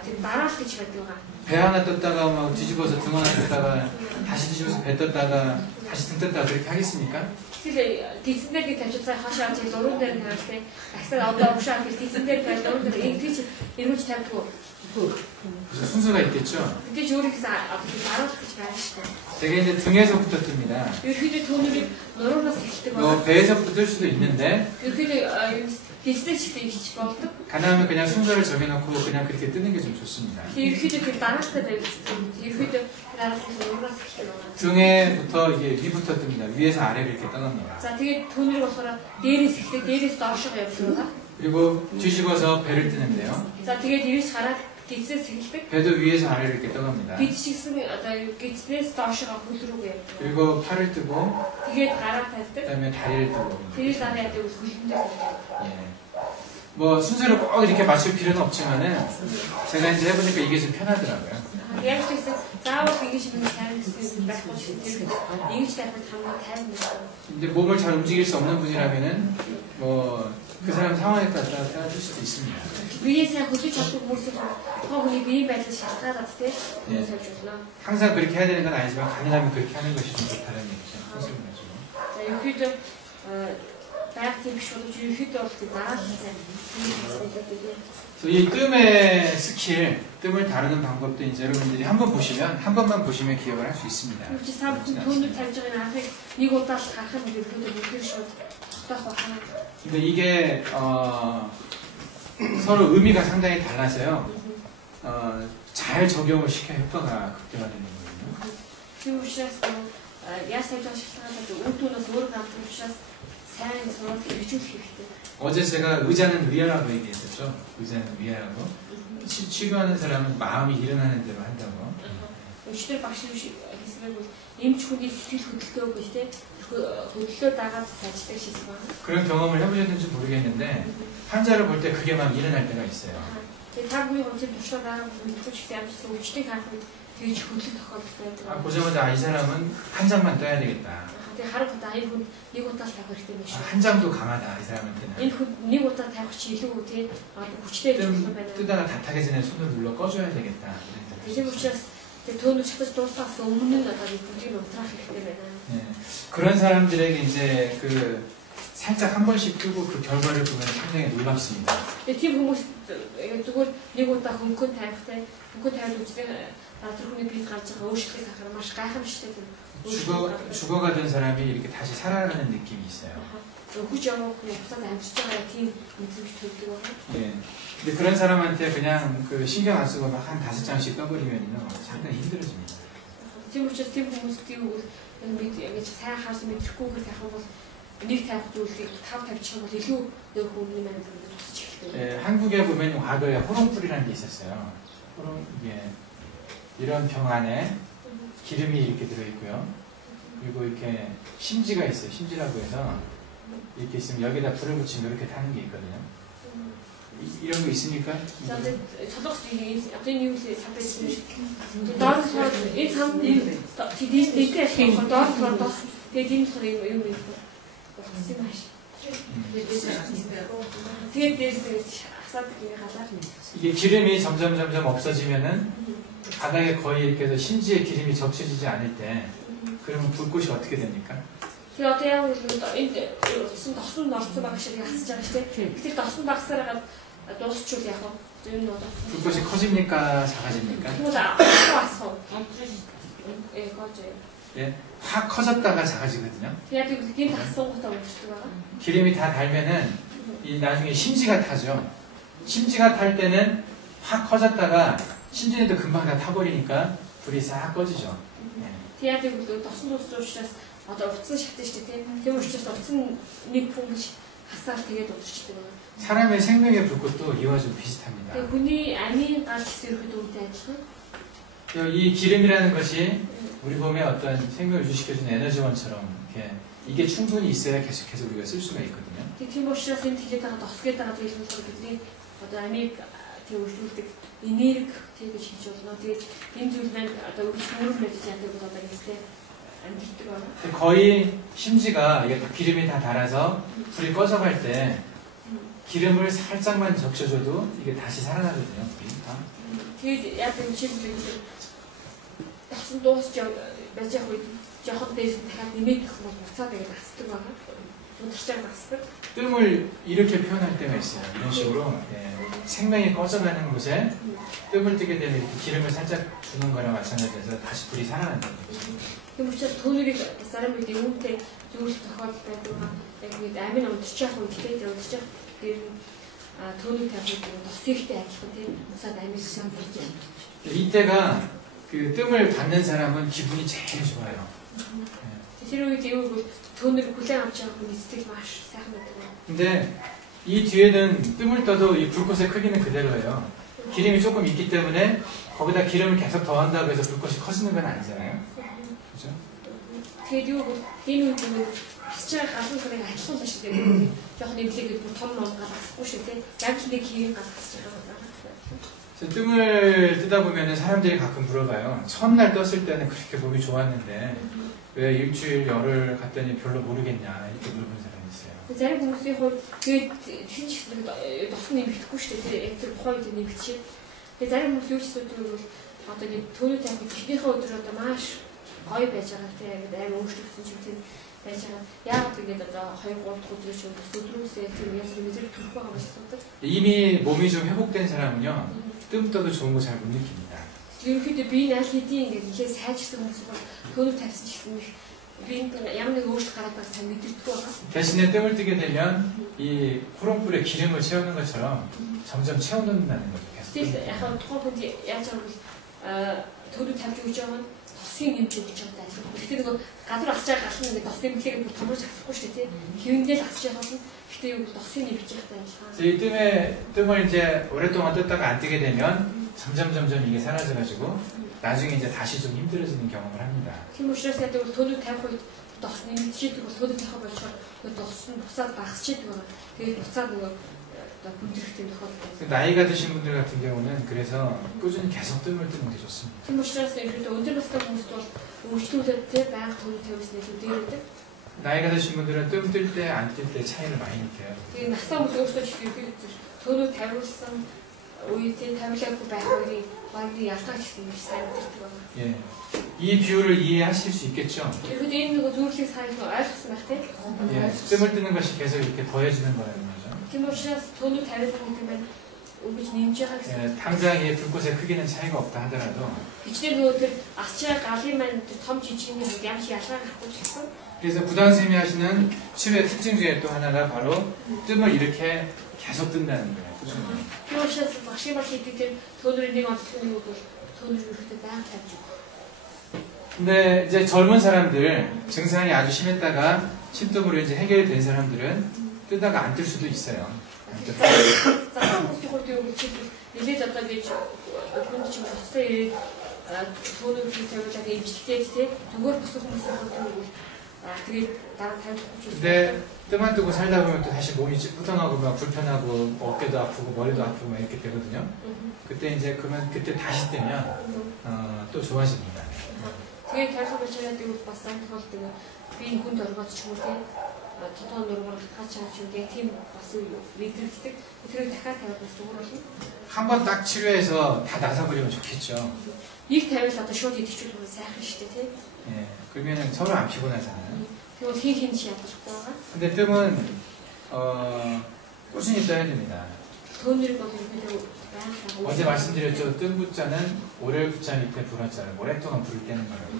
тийм дараалал гэж байдаг. 배 하나 떴다가 막 뒤집어서 등 하나 떴다가 다시 뒤집어서 배 떴다가 다시 등 떴다가 그렇게 하겠습니까? Тэгэхээр дизайнер гэж тавьчихсан хашаа чи дөрөв дээр нэртэй ахсаа одоо уушаа гэж дизайнер дээр дөрөв дээр ингэж ирүүлж тавьдаг. 그래서 순서가 있겠죠. 근데 저기서 어떻게 дараалал гэж байна шүү дээ. 되게 이제 등에서부터 뜹니다. ерөөхдөө түүнийг нуруунаас эхэлдэг байна. 배에서부터 뜰 수도 있는데 ерөөхдөө 디스테이션 хийж болдог. 가능하면 그냥 순서를 정해놓고 그냥 그렇게 뜨는 게 좀 좋습니다. ерөөхдөө тэр дараалалтай байдаг. ерөөхдөө дараалал нуруунаас эхэлдэг байна. 등에부터 이게 위부터 뜹니다. 위에서 아래로 이렇게 떠납니다. За тэгээд түүнийг болохоор дээрээс эхлээд дээрээс доошоо явдаг байна. 그리고 뒤집어서 배를 뜨는데요. За тэгээд ирж хараад гидсээс эхэлдэг. 배도 위에서 아래로 이렇게 떠갑니다. гидсчихсэн одоо гидснээс доошоо хөлрүүгээ явдаг. 그리고 팔을 뜨고 тэгээд гараа тавьдаг. 그다음에 다리를 뜨고. тэгээд дараа яадаг хөлөндөө. 예. 뭐 순서를 꼭 이렇게 맞출 필요는 없지만은 제가 이제 해보니까 이게 좀 편하더라고요. Яг ч гэсэн заавал ингэж юм сайн гэсэн байхгүй шүү дээ. Ингэж тавьад хамгийн тайван байна. 근데 몸을 잘 움직일 수 없는 분이라면은 뭐 그 사람 상황에 따라 태워줄 수도 있습니다. 비에서 хөдөлж чаддаг хүмүүс은 тооны бие байдлыг шалтгаалаад тийм 살펴보나. 항상 그렇게 해야 되는 건 아니지만 가능하면 그렇게 하는 것이 좀 좋다는 얘기죠. 선생님 가지고. За ерөөхдөө байх тийм биш бол ерөөхдөө бол тийм дараалалтай 그래서 이 뜸의 스킬, 뜸을 다루는 방법도 이제 여러분들이 한 번만 보시면 기억을 할 수 있습니다. чи сав түүнийг тавьж байгаа анхыг нэг удаа л харах нь ерөөхдөө бүгд шууд тогтоох байна. 근데 이게 서로 의미가 상당히 달라서요. 잘 적용을 시켜야 효과가 극대화되는 거거든요. Тийм учраас яаж тавьж байгаа шалтгаалаад үр дүнээс өөр гардаг учраас сайн сураад хэрэгжүүлэх хэрэгтэй. 어제 제가 의자는 위아라고 얘기했었죠. 의자는 위아라고. 치료하는 사람은 마음이 일어나는 대로 한다고. Өчтөр багш хэлсмээр бол эмч хүний сэтгэл хөдлөлтөө гэж тийм хөдлөлтөө дагаад ажилладаг шийдсэн байна. 그런 경험을 해보셨는지 모르겠는데 환자를 볼 때 그게 막 일어날 때가 있어요. Тэгээ та бүхэн онцлог туршлага мэдээж их амжилт өвчтөг харахад тэгж хөдлөлт тохиолдол байдаг. 보자마자 이 사람은 한 장만 떠야 되겠다. Тэгээ харахад энэ хүн нэг удаа л тавих хэрэгтэй юм шиг. 한 장도 강하다 이 사람한테는. Энэ хүн нэг удаа тавих чи илүү тийм хүчтэй болох юм байна. 뜨다가 다 타기 전에 손을 눌러 꺼줘야 되겠다. Тийм учраас тэгээ түүний чатаж дуусахаас өмнө нь одоо бүгдийг унтраах хэрэгтэй байна. 네. 그런 사람들에게 이제 그 살짝 한 번씩 뜨고 그 결과를 보면 상당히 놀랍습니다. Тэгээ тийм хүмүүс зүгээр нэг удаа хөнгөн тавихтай хөнгөн тавиад үздэг тэр хүний биед гарч байгаа өөрчлөлтийг харахаар маш гайхамшигтай тийм. 죽어가던 사람이 이렇게 다시 살아가는 느낌이 있어요. хүч явах хүн буцаад амьсч байгаа тийм мэдрэмж төрдөг байна. 예. 근데 그런 사람한테 그냥 그 신경 안 쓰고 막 한 5장씩 떠버리면요 상당히 힘들어집니다. Тийм учраас тийм хүмүүс тийм ингэж сайн харж мэдрэхгүйгээр тавих бол нэг тавих зүйлийг 5 тавьчих юм бол илүү өөр хүний маань тусч эхэлдэг. 예, 한국에 보면 과거에 호롱불이라는 게 있었어요. 예. 이런 병 안에 기름이 이렇게 들어있고요. 그리고 이렇게 심지가 있어요. 심지라고 해서 이렇게 있으면 여기다 불을 붙이면 이렇게 타는 게 있거든요. 이런 거 있습니까? За тэгээд солонгос одоо энэ юу вэ? Сабэс доор энэ цам тиймтэй ашиглах доор доор тэгээд энэ болохоор юм юм болсон юм ааш. Тэгээд дээрс асаадаг юм халаа. 이게 기름이 점점 없어지면은 바닥에 거의 이렇게 해서 심지에 기름이 적셔지지 않을 때 그러면 불꽃이 어떻게 됩니까? Тэгээ одоо яг энэ досон норцсон баг шиг хасж байгаа шүү дээ. Тэгэхээр досон багсараад дуусчул яг энэ одоо 불꽃이 커집니까? 작아집니까? тэгвэл асуу. 예, 확 커졌다가 작아지거든요. Тэгээ тэгвэл гинт асуугатаа өнгөрчдөг байгаа. 기름이 다 달면은 이 나중에 심지가 타죠. 심지가 탈 때는 확 커졌다가 심지도 금방 다 타버리니까 불이 싹 꺼지죠. Тэгээ тэгвэл досон дууссан учраас одоо утсан шатсан шүү дээ тийм. Тийм учраас утсан нэг хүн хасаад тэгээд удирчдаг байна. 사람의 생명의 불꽃도 이와 좀 비슷합니다. Тэгээ хүний амийн гал гэсэн ихэд үүнтэй адилхан. 이 기름이라는 것이 우리 몸에 어떤 생명을 유지시켜주는 에너지원처럼 이렇게 이게 충분히 있어야 계속해서 우리가 쓸 수가 있거든요. Тийм учраас энэ хэлээд байгаа досгээд байгаа зүйл нь болохоор бидний одоо амийг төвлөрүүлдэг энерги тэгж хийж болно. Тэгээд энэ зүйл маань одоо өөрөөр хэлбэл яадаг бол одоо ихтэй амьддаг байна. 거의 심지가 이게 기름이 다 달아서 불이 꺼져갈 때 기름을 살짝만 적셔줘도 이게 다시 살아나거든요. 불이 다. Тэгээд яадаг юм чинь тасан дуусч байж яг үед жоохон дээрс нь дахиад нэмээд гэх юм буцаад тэгээд асдаг байна. удирчаар асдаг. 뜸을 이렇게 표현할 때가 있어요. 이런 식으로 생명이 꺼져가는 곳에 뜸을 뜨게 되면 이렇게 기름을 살짝 주는 거랑 마찬가지여서 다시 불이 살아난다는 거죠. Тийм учраас түүнийг зарим үед үүнтэй зүйл тохиолдол байдаг. Яг үед амин удирчаах үед тэгээд удирчаах дээр түүнийг тавьдаг тосгийхтэй адилхан тийм усаад амин сануулж байна. 이때가 그 뜸을 받는 사람은 기분이 제일 좋아요. Тэр үед юу түүнийг хүлээн авч байгаа хүний сэтгэл маш сайхан байдаг. 근데 이 뒤에는 뜸을 떠도 이 불꽃의 크기는 그대로예요. 기름이 조금 있기 때문에 거기다 기름을 계속 더한다고 해서 불꽃이 커지는 건 아니잖아요. 그죠? Тэгээд юу энэ үед хасчаа хасан хэрэг ажиллах биш гэдэг. Жохон нэмлэгээд бүр том ном гаргахгүй шүү дээ. Яг л нэг хийх гаргаж байгаа. 뜸을 뜨다 보면 사람들이 가끔 물어봐요. 첫날 떴을 때는 그렇게 몸이 좋았는데 왜 일주일 열흘 갔더니 별로 모르겠냐 이렇게 물어보는 사람이 있어요. Зарим хүмүүсийн хувьд тэгээд тийм ч гэсэн досон нэмэгдэхгүй шүү дээ. Яг тэр тухайн үед нэмэгдчихэ. Тэгээд зарим хүмүүс юу ч асуудаг бол одоо нэг төлөв тавих ихнийхээ өдөр одоо маш гоё байж байгаа тийм амар өөрчлөгдсөн ч юм тийм байж байгаа. Яагаад тэгээд одоо 2-3 дахь өдрөө ч өдрөөсөө тийм яаж мэдрэг төрөх байгаа гэж асуудаг. 이미 몸이 좀 회복된 사람은요. 뜸 떠도 좋은 거 잘 못 느낍니다. Ерөнхийдөө би наал хэдийн ингээд нэлээд сайжирсан хүмүүс бол төлөв тавьсан ч гэсэн би ямар нэг өөрчлөлт гараад байгаа сайн мэдэрдэг байгаа. 대신에 뜸을 뜨게 되면 이 호롱불에 기름을 채우는 것처럼 점점 채워놓는다는 거죠. 계속. Тэгэл яг нь тухайн хүнд яаж байгаа бол төлөв тавьж өгч байгаа нь тосын нэмж өгч байгаа даа. Гэхдээ нөгөө гадар асч байгаа гал нь ингээд тос нэмлэгээ бүр томрож авахгүй шүү дээ. Хэвэндээ л асч байгаа нь гэхдээ юу тосын нэмж байгаа даа. 이 뜸을 이제 오랫동안 떴다가 안 뜨게 되면 점점 이게 사라져가지고 나중에 이제 다시 좀 힘들어지는 경험을 합니다. Тийм учраас яг бол төлөв тавих үед тос нэмчихдэг бол төлөв тавих болчоор тос нь буцаад багасчихэд байгаа. Тэгээд буцаад нөгөө одоо хүндрэлтэй тохиолдол. 나이가 드신 분들 같은 경우는 그래서 꾸준히 계속 뜸을 뜨는 게 좋습니다. Тийм учраас ерөөдөө өндөр настай хүмүүст бол өөрчлөлтөд тэр байнга төлөв тавьсан илүү дээр байдаг. 나이가 드신 분들은 뜸 뜰 때 안 뜰 때 차이를 많이 느껴요. Тэгээд настай хүмүүс өөрсдөө ч ерөөдөө төлөв тавьсан үеийн тавилаагүй байх үеийн багны ялгаа гэсэн юм сайн мэдэрдэг байна. 예, 이 비유를 이해하실 수 있겠죠? Ерөөдөө энэ нэг зүйлийг сайн ойлгосон байх тийм. 예, 뜸을 뜨는 것이 계속 이렇게 더해지는 거라는 거죠. Тийм учраас төлөв тавьсан юм байна. Үгэж нэмж байгаа гэсэн. 예, 당장 이 불꽃의 크기는 차이가 없다 하더라도 Бичнэр нөгөө тэр асчаа галын маань том жижигний нэг ямар ч ялгаа гарахгүй ч гэсэн. 그래서 구단쌤이 하시는 치유의 특징 중에 또 하나가 바로 뜸을 이렇게 계속 뜬다는 거예요. 꾸준히. Тийм учраас багшийн баг хийдэг тэр төлөвийн нэг онцлог нь бол төлөв өрхөд байнга тавьж өгөх. 근데 이제 젊은 사람들 증상이 아주 심했다가 신뜸으로 이제 해결된 사람들은 뜨다가 안 뜰 수도 있어요. За хүмүүсийн хувьд юу гэж нэлээд одоо гэж хүн чинь бостой ирээд төлөвийг тавиулаад имжлэгтэй тий зүгээр босох хүмүүсийн хувьд тэгээд дараа тавьчихгүй ч 근데 뜸만 뜨고 살다 보면 또 다시 몸이 찌뿌둥하고 막 불편하고 어깨도 아프고 머리도 아프고 막 이렇게 되거든요. 그때 이제 그때 다시 뜨면 또 좋아집니다. тэгээд тарих болчиход юу бас сайн тохиолддог би хүнд оргоц ч юм уу тий тодон нурмаар хаач чаач юм тийм бас мэдрэгддэг. тэрийг дахиад тавиад бас зүгээр болно. 한 번 딱 치료해서 다 나서버리면 좋겠죠. Их тавиал одоо шууд идэвхжүүлэх нь сайхан шүү дээ тий. 예, 그러면 서로 안 피곤하잖아요. Тэгвэл хин чи ядардаг байгаа. 근데 뜸은 꾸준히 떠야 됩니다. Төөнөрийг бол ерөнхийдөө байнга 어제 말씀드렸죠. 뜸 붙자는 오렐 붙자 밑에 불화자를 오랫동안 불을 떼는 거라고.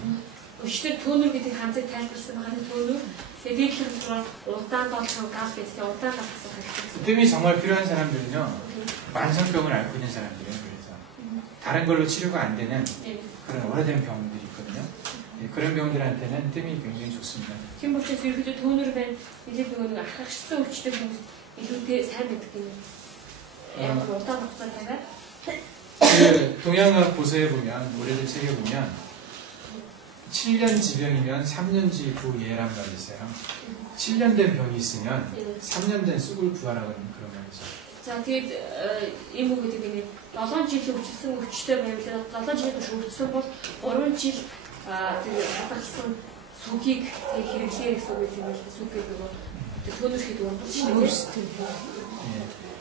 өчтөр төөнөр гэдэг ханцыг тайлбарсан байгаа нь төөнөр тэгээд дээдлэр удаан толгой гал гэдэг удаан галтсан хэрэгтэй. 뜸이 정말 필요한 사람들은요. 만성병을 앓고 있는 사람들이에요. 그래서 다른 걸로 치료가 안 되는 그런 오래된 병들이 있거든요. 예, 그런 병들한테는 뜸이 굉장히 좋습니다. Тийм учраас ерөнхийдөө төөнөр байна. Нэлээд нөгөө ахагчсан өвчтэй хүмүүс илүүтэй сайн байдаг юм. Яг удаан хугацаанд тавиад 그 동양학 보서에 보면 노래들 책에 보면 7년 지병이면 3년지 부예란 말이 있어요. 7년 된 병이 있으면 예. 3년 된 쑥을 구하라고 하는 그런 말이죠. За тэгээд ийм үг гэдэг нь 7 жил өвчсөн өвчтэй байвал 7 жилийн турш өвчсөн бол 3 жил тэгээд хадгалсан сүгийг хэрэглэе гэсэн үг юм л да. сүг гэдэг нь төнөөрхөд 원칙이에요.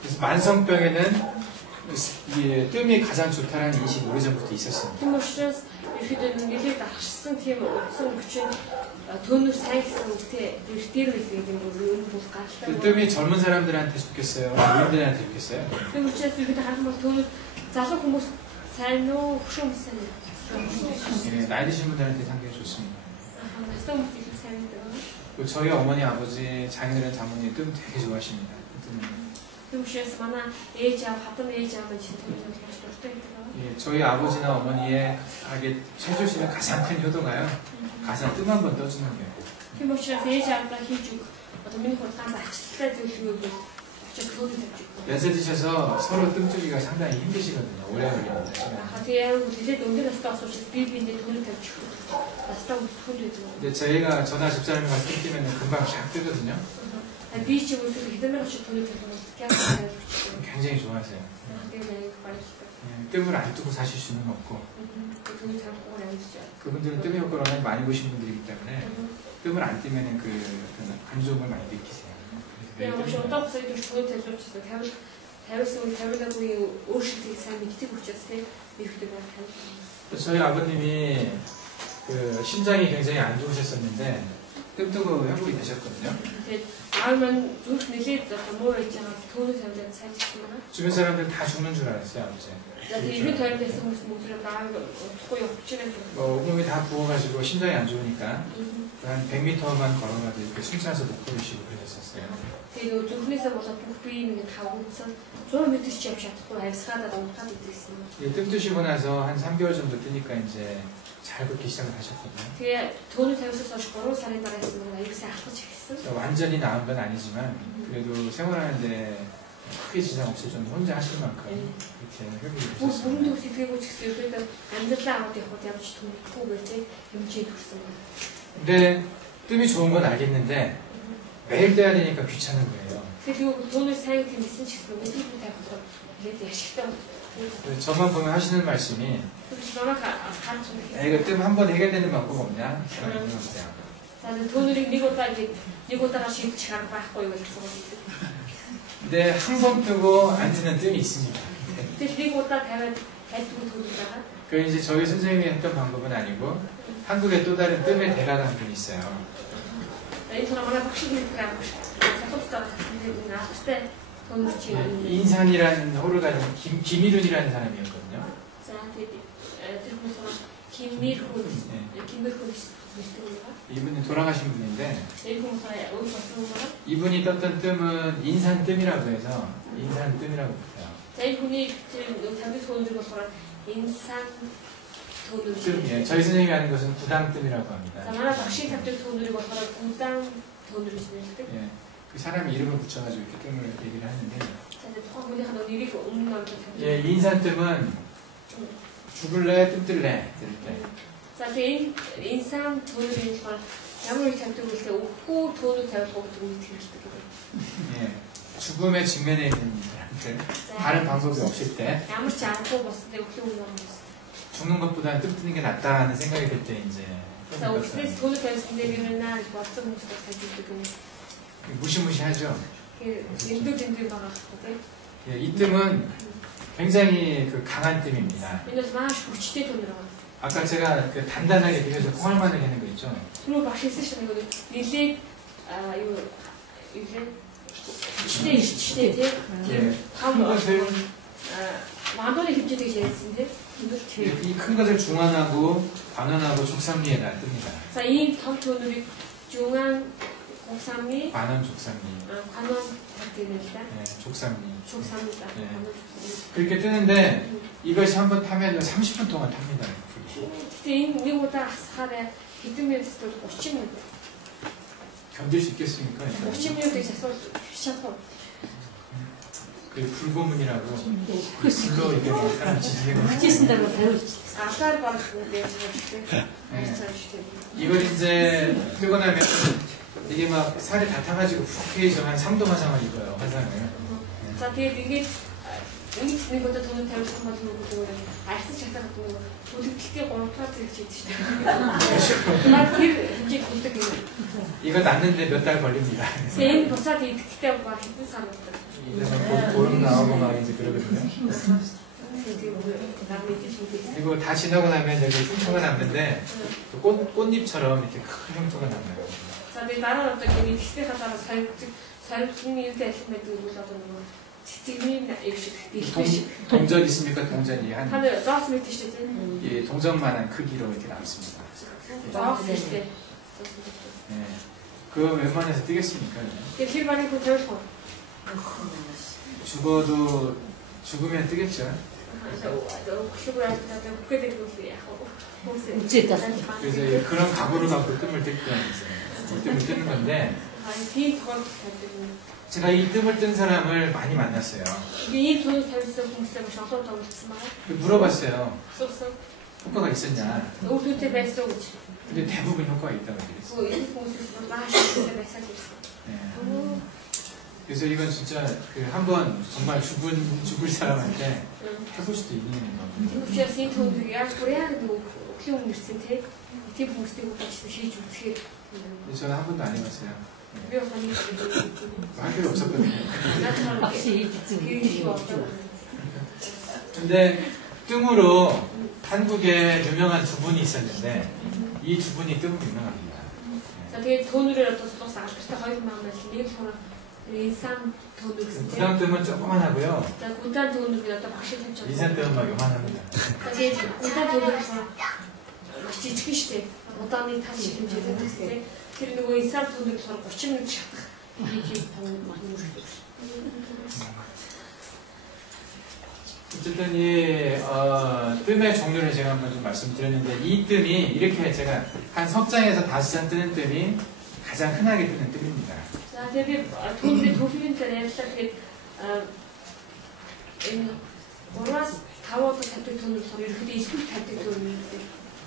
그래서 만성병에는 이 뜸이 가장 좋다라는 인식이 오래전부터 있었습니다. Тийм учраас ерөөдөө нэлээд ахшсан тийм утсан өвчин төнөр сайн гэсэн үгтэй эртээр үлдээд юм бол ер нь бол 그 гаралтай. 뜸이 젊은 사람들한테 좋겠어요? 어린애들한테 좋겠어요? Тийм учраас ерөөдөө харах бол төнөр залуу хүмүүс сайн уу хөшөө хүмүүс сайн уу? 예, 나이 드신 분들한테 상당히 좋습니다. настай хүмүүс их сайн байдаг. 그리고 저희 어머니, 아버지, 자녀들은 장모님 뜸 되게 좋아하십니다. Тийм учраас манай ээж аав хатан ээж аав гэж төнөр маш дуртай байдаг. 예, 저희 아버지나 어머니의 해주시는 가장 큰 효도가요. 가서 뜸 한번 떠주는 거예요. Тийм учраас ээж аавдаа хийж өг одоо миний хувьд ганц ачлалтай зөвлөгөөг очиж төгөөд тавьж өгнө. 연세 드셔서 서로 뜸 뜨기가 상당히 힘드시거든요. 오래 걸립니다. 시간이. Тэгээ нэлээд өндөр настай осууч би биендээ төгөөд тавьж өгнө. Настай хүнд байдаг. 근데 저희가 저나 집사람과 뜸 뜨면 금방 샥 뜨거든요. Би ч юм уу хэдэмэр очиж төгөөд тавьж өгнө. Тэгээ 굉장히 좋아하세요. тэгээд баярлалаа. 예, 뜸을 안 뜨고 사실 수는 없고 төгөөд тавьж амжиж. 그분들은 뜸의 효과를 워낙 많이 보신 분들이기 때문에 뜸을 안 뜨면 안 좋은 걸 많이 느끼세요. Тэгээ маш удаа цаг гэж төгөөд тавьж учраас тавьсан тавьлаагүй өөрчлөлтийг сайн мэддэг учраас тийм ихтэй байх юм. 저희 아버님이 그 심장이 굉장히 안 좋으셨었는데 뜸 뜨고 회복이 되셨거든요. Тэгээд аав маань зүрх нэлээд муу байж байгаа төгөөд тавьлаа сайн гэсэн байна. 주변 사람들 다 죽는 줄 알았어요, 아버지. За тэгээд тойрон байсан хүмүүс мөдрөө байгаа утгагүй явчихна гэж. 온몸이 다 부어가지고 심장이 안 좋으니까 한 100m만 걸어가도 이렇게 숨차서 못 걸으시고 그러셨었어요. Тэгээд зүрхнээсээ болоод бүх бие нэг тавгдсан 100 м ч явж чадахгүй авсгаад унтаад идсэн. 뜸 뜨시고 나서 한 3개월 정도 뜨니까 이제 잘 걷기 시작을 하셨거든요. Тэгээ төөний тавьсаас хойш 3 сарын дараагаас нь аюулсаа алхаж эхэлсэн. 완전히 나은 건 아니지만 그래도 생활하는데 크게 지장 없이 좀 혼자 하실 만큼 이렇게 회복이 Бүр 되셨어요. бүрэн төгс итгээгүү ч гэсэн ерөөдөө амьдралаа аваад явхад явж түнхгүйгээр тийм хэмжээ төрсэн байна. 근데 뜸이 좋은 건 알겠는데 매일 떼야 되니까 귀찮은 거예요. Тэгээд төөний сайн тэмсэн ч гэсэн өдөрт тавих тэгээд яшигтай. 저만 보면 하시는 말씀이 Тэгж намайг харж байна. 이거 뜸 한 번 해결되는 방법 없냐? 그런 거세요. За төөнөрийг нэг удаага шийдчих арга байхгүй гэж хэлсэн. 근데 한 번 뜨고 안 뜨는 뜸이 있습니다. Тэгээд нэг удаа тавиад хайдгүй төгөж байгаа. 그 이제 저희 선생님이 했던 방법은 아니고 한국에 또 다른 뜸의 대가가 한 분 있어요. Энэ нь манай багш хэлдэг юм шиг. Сахалтаа хэлдэг наастай төнөрч юм. 인산이라는 호를 가진 김일훈이라는 사람이었거든요. За тэгээд тэр хүмүүс 김밀훈 이분이 돌아가신 분인데 энэ хүмүүс өөр болсон юм байна. 이분이 떴던 뜸은 인산뜸이라고 해서 인산뜸이라고 해요. За энэ хүний тэр тамиг төндөр болохоор 인산 төнөр. 뜸, 저희 선생님이 하는 것은 구당뜸이라고 합니다. За манай багшийн тамиг төнөрийг болохоор гудан төнөр гэж нэрлэдэг. 예, 그 사람 이름을 붙여가지고 이렇게 뜸을 얘기를 하는데 За тухайн хүнийхээ нэрийг өмнө нь авч 예, 인산뜸은 죽을래 뜸뜰래 이럴 때 За тэгээд 인산 төнөрийн болохоор ямар их тамиг үлдээ өвхүү төнөр тавих гэдэг үед хэлдэг юм. 예, 죽음의 직면에 있는 분들한테 다른 방법이 없을 때 ямар ч аргагүй болсонтэй өглөө өмнө хүмүүс. 죽는 것보다는 뜸 뜨는 게 낫다는 생각이 들 때 이제 За өвснээс төнөр тавьсан дээр юм наа гэж бодсон хүмүүстэй тавьдаг юм. 무시무시하죠. дэндүү байгаа хэрэг тийм. 예, 이 뜸은 굉장히 그 강한 뜸입니다. Энэ бол маш хүчтэй төнөр байгаа. 아까 제가 그 단단하게 비벼서 콩알만하게 하는 거 있죠. Түрүү багш хэлсэн шиг нэг нэлээд юу хүчтэй тийм 큰 것을 마도리 хэмжээтэй гэж ярьсан тийм. 이 큰 것을 중안하고 관원하고 족삼리에 놔둡니다. За ийм том төнөрийг 중앙 곡삼리 관원 족삼리. 관원 гэдэг юм л да. 네, 족삼리. 족삼리다. 네. 관원 족삼리. 그렇게 뜨는데 이것이 한번 타면 30분 동안 탑니다. Гэтэ энэ нэг удаа асахаараа хэдэн минут эсвэл 30 минут. 견딜 수 있겠습니까? 30 минутыг асуул чадах уу? 그 불고문이라고 불로 이렇게 사람 지지는 거. Хүчээсэндээ тариулж. Алаар болгох гэж байна. 이걸 이제 뜨고 나면 이게 막 살이 다 타가지고 푹 해서 한 3도 화상을 입어요. 화상을. За тэгээд ингээд нэг нэг удаа түүний тавьсан бол нөгөө арьсан чатаа гэдэг үлдэлтийн 3 дахь зэрэг хийдэг шүү дээ. Наад тэр хэмжээг хүлдэг юм. 이거 낳는데 몇 달 걸립니다. Энэ буцаад идэхтэй баг хэдэн сар болдог. 그래서 보름 나오고 막 이제 그러거든요. 그리고 다 지나고 나면 여기 흉터가 남는데 꽃잎처럼 이렇게 큰 흉터가 남아요. За тэгээд дараа нь одоо ингээд идэхтэй хадаараа сарвчны юутай ахих мэддэг бол одоо нөгөө цэцэгний ив шиг дэлбэр шиг. 동전 있습니까? 동전이 한 Та нар зоос мэддэг шүү дээ. 예, 동전만한 크기로 이렇게 남습니다. Зоос шүү дээ. 예, 그거 웬만해서 뜨겠습니까? Тэгээд хэр барыг хүн тавьж байгаа. 죽어도 죽으면 뜨겠죠. Өглөөр ажиллаад бүхэл зүйл яах вэ? Үчээд байна. 그래서 그런 각오를 갖고 뜸을 뜰 거예요. 이제. 뜸을 뜨는 건데 тийм тохиолдол байдаг юм. 제가 이 뜸을 뜬 사람을 많이 만났어요. Би энэ зүйл тавьсан хүмүүстэй маш олон удаа уулзсан байна. 물어봤어요. Асуусан. 효과가 있었냐? Өөртөө байсан уу гэж. 근데 대부분 효과가 있다고 얘기했어요. Энэ хүмүүсээс маш их байсан гэсэн. 예. 그래서 이건 진짜 그 한번 정말 죽을 사람한테 해볼 수도 있는 거거든요. Учраас энэ түүнийг яг бүрээр нөгөө өглөө өмнөрсөн тийм хүмүүстэй уулзсан хийж үзэхээр 근데 저는 한 번도 안 해봤어요. би бас нэг 할 필요 없었거든요. Багш хийдсэн. хийх болдог. 근데 뜸으로 한국에 유명한 두 분이 있었는데 이 두 분이 뜸으로 유명합니다. За тэгээд төөнөрөөр одоо сулсан алдартай хоёр маань нэг л 인삼 돈을 쓰세요. 구당 뜸은 조그만하고요. 자, 구단 돈을 갖다 박시 템쳐. 인삼 뜸은 막 요만합니다. 이제 구단 돈을 맛이 지키시대. 어떤이 다시 좀 제대로했을 그리고 인삼 돈을 서로 30년 찼다. 이게 어쨌든 이 뜸의 종류를 제가 한번 좀 말씀드렸는데 이 뜸이 이렇게 제가 한 석장에서 5장 뜨는 뜸이 가장 흔하게 뜨는 뜸입니다. 자, 대비 돈을 도시인 때 했을 때 뭐라스 다워도 탈때 돈을 서로 이렇게 있을 탈때 돈을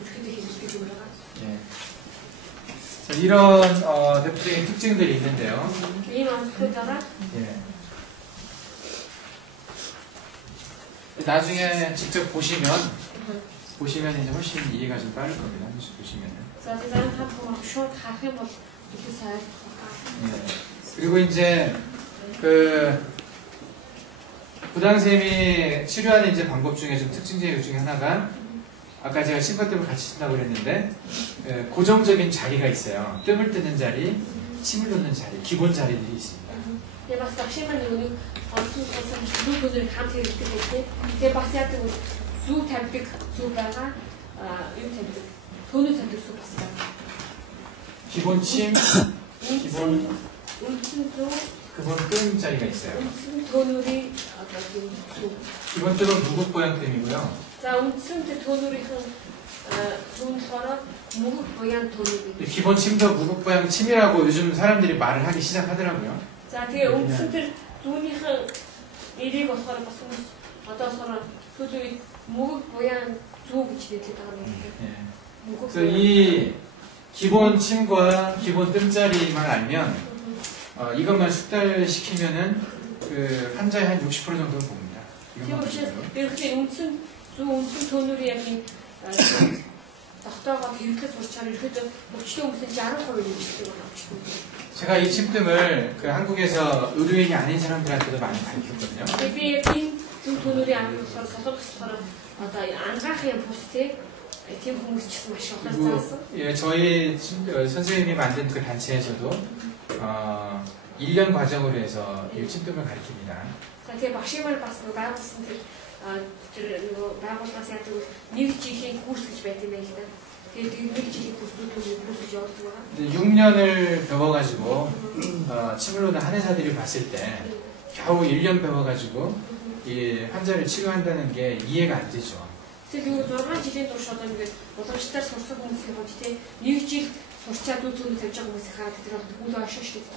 이렇게 해주게 되더라고요. 예. 자, 이런 대표적인 특징들이 있는데요. 이 마스크다가 예. 나중에 직접 보시면 이제 훨씬 이해가 좀 빠를 겁니다. 한 번씩 보시면은. 자, 대단한 한번 쇼 가게 뭐 이렇게 잘. 예. 그리고 이제 부당샘이 치료하는 이제 방법 중에 좀 특징적인 것 중에 하나가 아까 제가 심박뜸을 같이 쓴다고 그랬는데 고정적인 자리가 있어요. 뜸을 뜨는 자리, 침을 놓는 자리, 기본 자리들이 있습니다. 예, бас такшиман нэг онцгой зүйл үзэл хамт хэрэгтэй гэдэг. Тэгээ бас яг зүг тавьдаг зүг байгаа. Юу тавьдаг? Төнөө тавьдаг зүг бас байна. 기본 침, 기본 үндсэн зүг, 기본 뜸 자리가 있어요. үндсэн төнөрийн одоо зүг. 기본 뜸은 무극보양뜸이고요. За үндсэн төнөрийнхэн зүг болохоор мөнгө боян төнөр. 기본 침도 무극보양 침이라고 요즘 사람들이 말을 하기 시작하더라고요. За тэгээ үндсэн тэр зүүнийхэн нэрийг болохоор бас хүмүүс одоо болохоор сүүлийн мөнгө боян зүг гэж нэрлэдэг байгаа юм. 예. мөнгө 그래서 이 기본 침과 기본 뜸자리만 알면 이것만 숙달시키면은 그 환자의 한 60% 정도는 봅니다. Тийм учраас ерөнхийдөө үндсэн төнөрийн яг энэ тогтоогоо хэрэглэж сурчаар ерөнхийдөө өвчтөн хүмүүсийн 60% нэмэгддэг байна. 제가 이 침뜸을 그 한국에서 의료인이 아닌 사람들한테도 많이 가르쳤거든요. Би энэ зүг төнөрийн амжилтаар солонгосоор одоо ангаахын бүстэй тийм хүмүүс ч гэсэн маш их 그리고 анхаарсан. 예, 저희 선생님이 만든 그 단체에서도 1년 과정으로 해서 이 침뜸을 가르칩니다. За тэгээ багшимаар бас байгуулсан тэр нөгөө байгууллагаас яг нэг жилийн курс гэж байт юм байна л да. Тэгээд нэг жилийн курс гэж явуулдаг байгаа. 6년을 배워가지고 침을 놓는 한의사들이 봤을 때 겨우 1년 배워가지고 이 환자를 치료한다는 게 이해가 안 되죠. Тэгээд 6 жилийн турш одоо ингээд уламжлалтаар сурсан хүмүүсийн хувьд тийм нэг жил сурчаад үйл төлөв тавьж байгаа хүмүүсийг хараад тэр бол үл ашиг шүү дээ.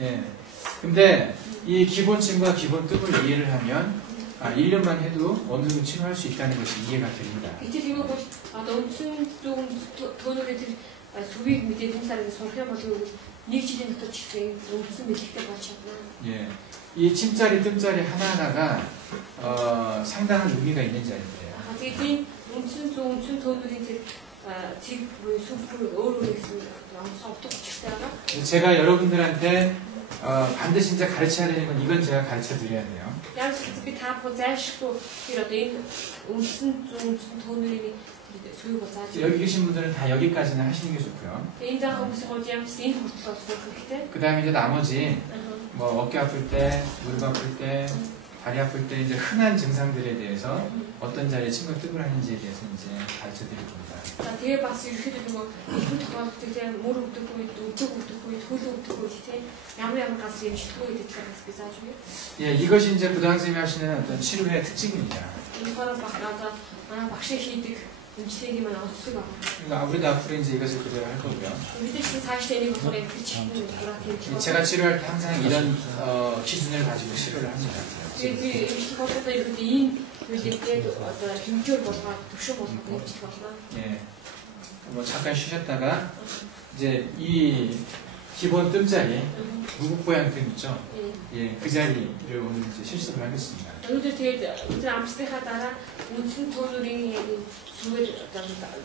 예. 근데 이 기본침과 기본 뜸을 이해를 하면 1년만 해도 어느 정도 치료할 수 있다는 것이 이해가 됩니다. Гэтэл юм бол одоо үндсэн зөв төөнөрийн тэр сүвийг мэдээд энэ талаар сурах юм бол нэг жилийн дотор ч гэсэн үндсэн мэдлэгтэй болж чадна. 예. 이 침자리, 뜸자리 하나하나가 상당한 의미가 있는 자리인데요. Тэгээд энэ үндсэн зөв үндсэн төөнөрийн тэр цэг буюу сүв өөр өөр гэсэн онцгой утга учиртай байгаа. 제가 여러분들한테 반드시 이제 가르쳐야 되는 건 이건 제가 가르쳐 드려야 돼요. Яг л би та бүхэн зайлшгүй тэр одоо энэ үндсэн зөв үндсэн төөнөрийн сүвийг зааж. 여기 계신 분들은 다 여기까지는 하시는 게 좋고요. Энэ даах хүмүүсийн хувьд ямарч энэ хүртэл олох хэрэгтэй. 그 다음에 이제 나머지 뭐 어깨 아플 때, 무릎 아플 때, 다리 아플 때 이제 흔한 증상들에 대해서 어떤 자리에 침과 뜸을 하는지에 대해서 이제 가르쳐 드릴 겁니다. За тэгээ бас ерөөхдөө нөгөө ихэнх тохиолдолд тийм мөр өгдөггүй, өдөг өгдөггүй, хөл өгдөггүй тийм ямар газар эмчилгүй гэдэг талаас би зааж өгье. 예, 이것이 이제 부당쌤이 하시는 어떤 치료의 특징입니다. Энэ болохоор одоо манай багшийн хийдэг эмчилгээний маань онцлог байна. 그러니까 우리도 앞으로 이제 이것을 그대로 할 거고요. Бид чинь цаашдаа энийг болохоор яг бичсэн дураа тийм. 제가 치료할 때 항상 이런 기준을 가지고 치료를 합니다. Тэгээд би эмчилгээ болоод ерөөдөө ийм үйлдэлтэй одоо хэмжээр болгоод төвшин болгоод эмчилгээ болно. 예, 뭐 잠깐 쉬셨다가 이제 이 기본 뜸자리, 무국보양 뜸 있죠? 예, 그 자리를 오늘 이제 실습을 하겠습니다. Өнөөдөр тэгээд өдөр амсныхаа дараа үндсэн төөнөрийн яг сүгээр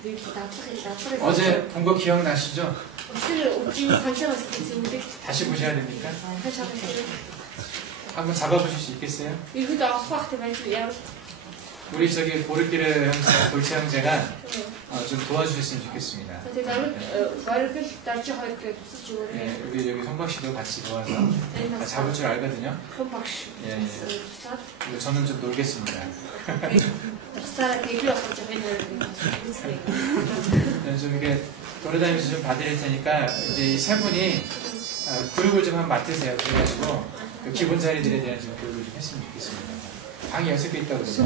би дадлах 어제 본 거 기억나시죠? өдөр санчаас үзүүлдэг 다시 보셔야 됩니까? хашаа хашаа 한번 잡아보실 수 있겠어요? 이것도 아스파크트 말고 야 우리 저기 보르기르 형사, 골치 형제가 좀 도와주셨으면 좋겠습니다. 근데 나는 말을 달지 할게 없었지 예, 원래 여기 성박 씨도 같이 도와서 다 잡을 줄 알거든요. 컴박시 예, 예. 그리고 저는 좀 놀겠습니다. 스타라 개그 없었죠 맨날 좀 이렇게 돌아다니면서 좀 봐드릴 테니까 이제 이 세 분이 교육을 좀 한번 맡으세요. 그래가지고 그 기본 자리들에 대한 좀 교육을 좀 했으면 좋겠습니다. 방이 6개 있다고 그러죠.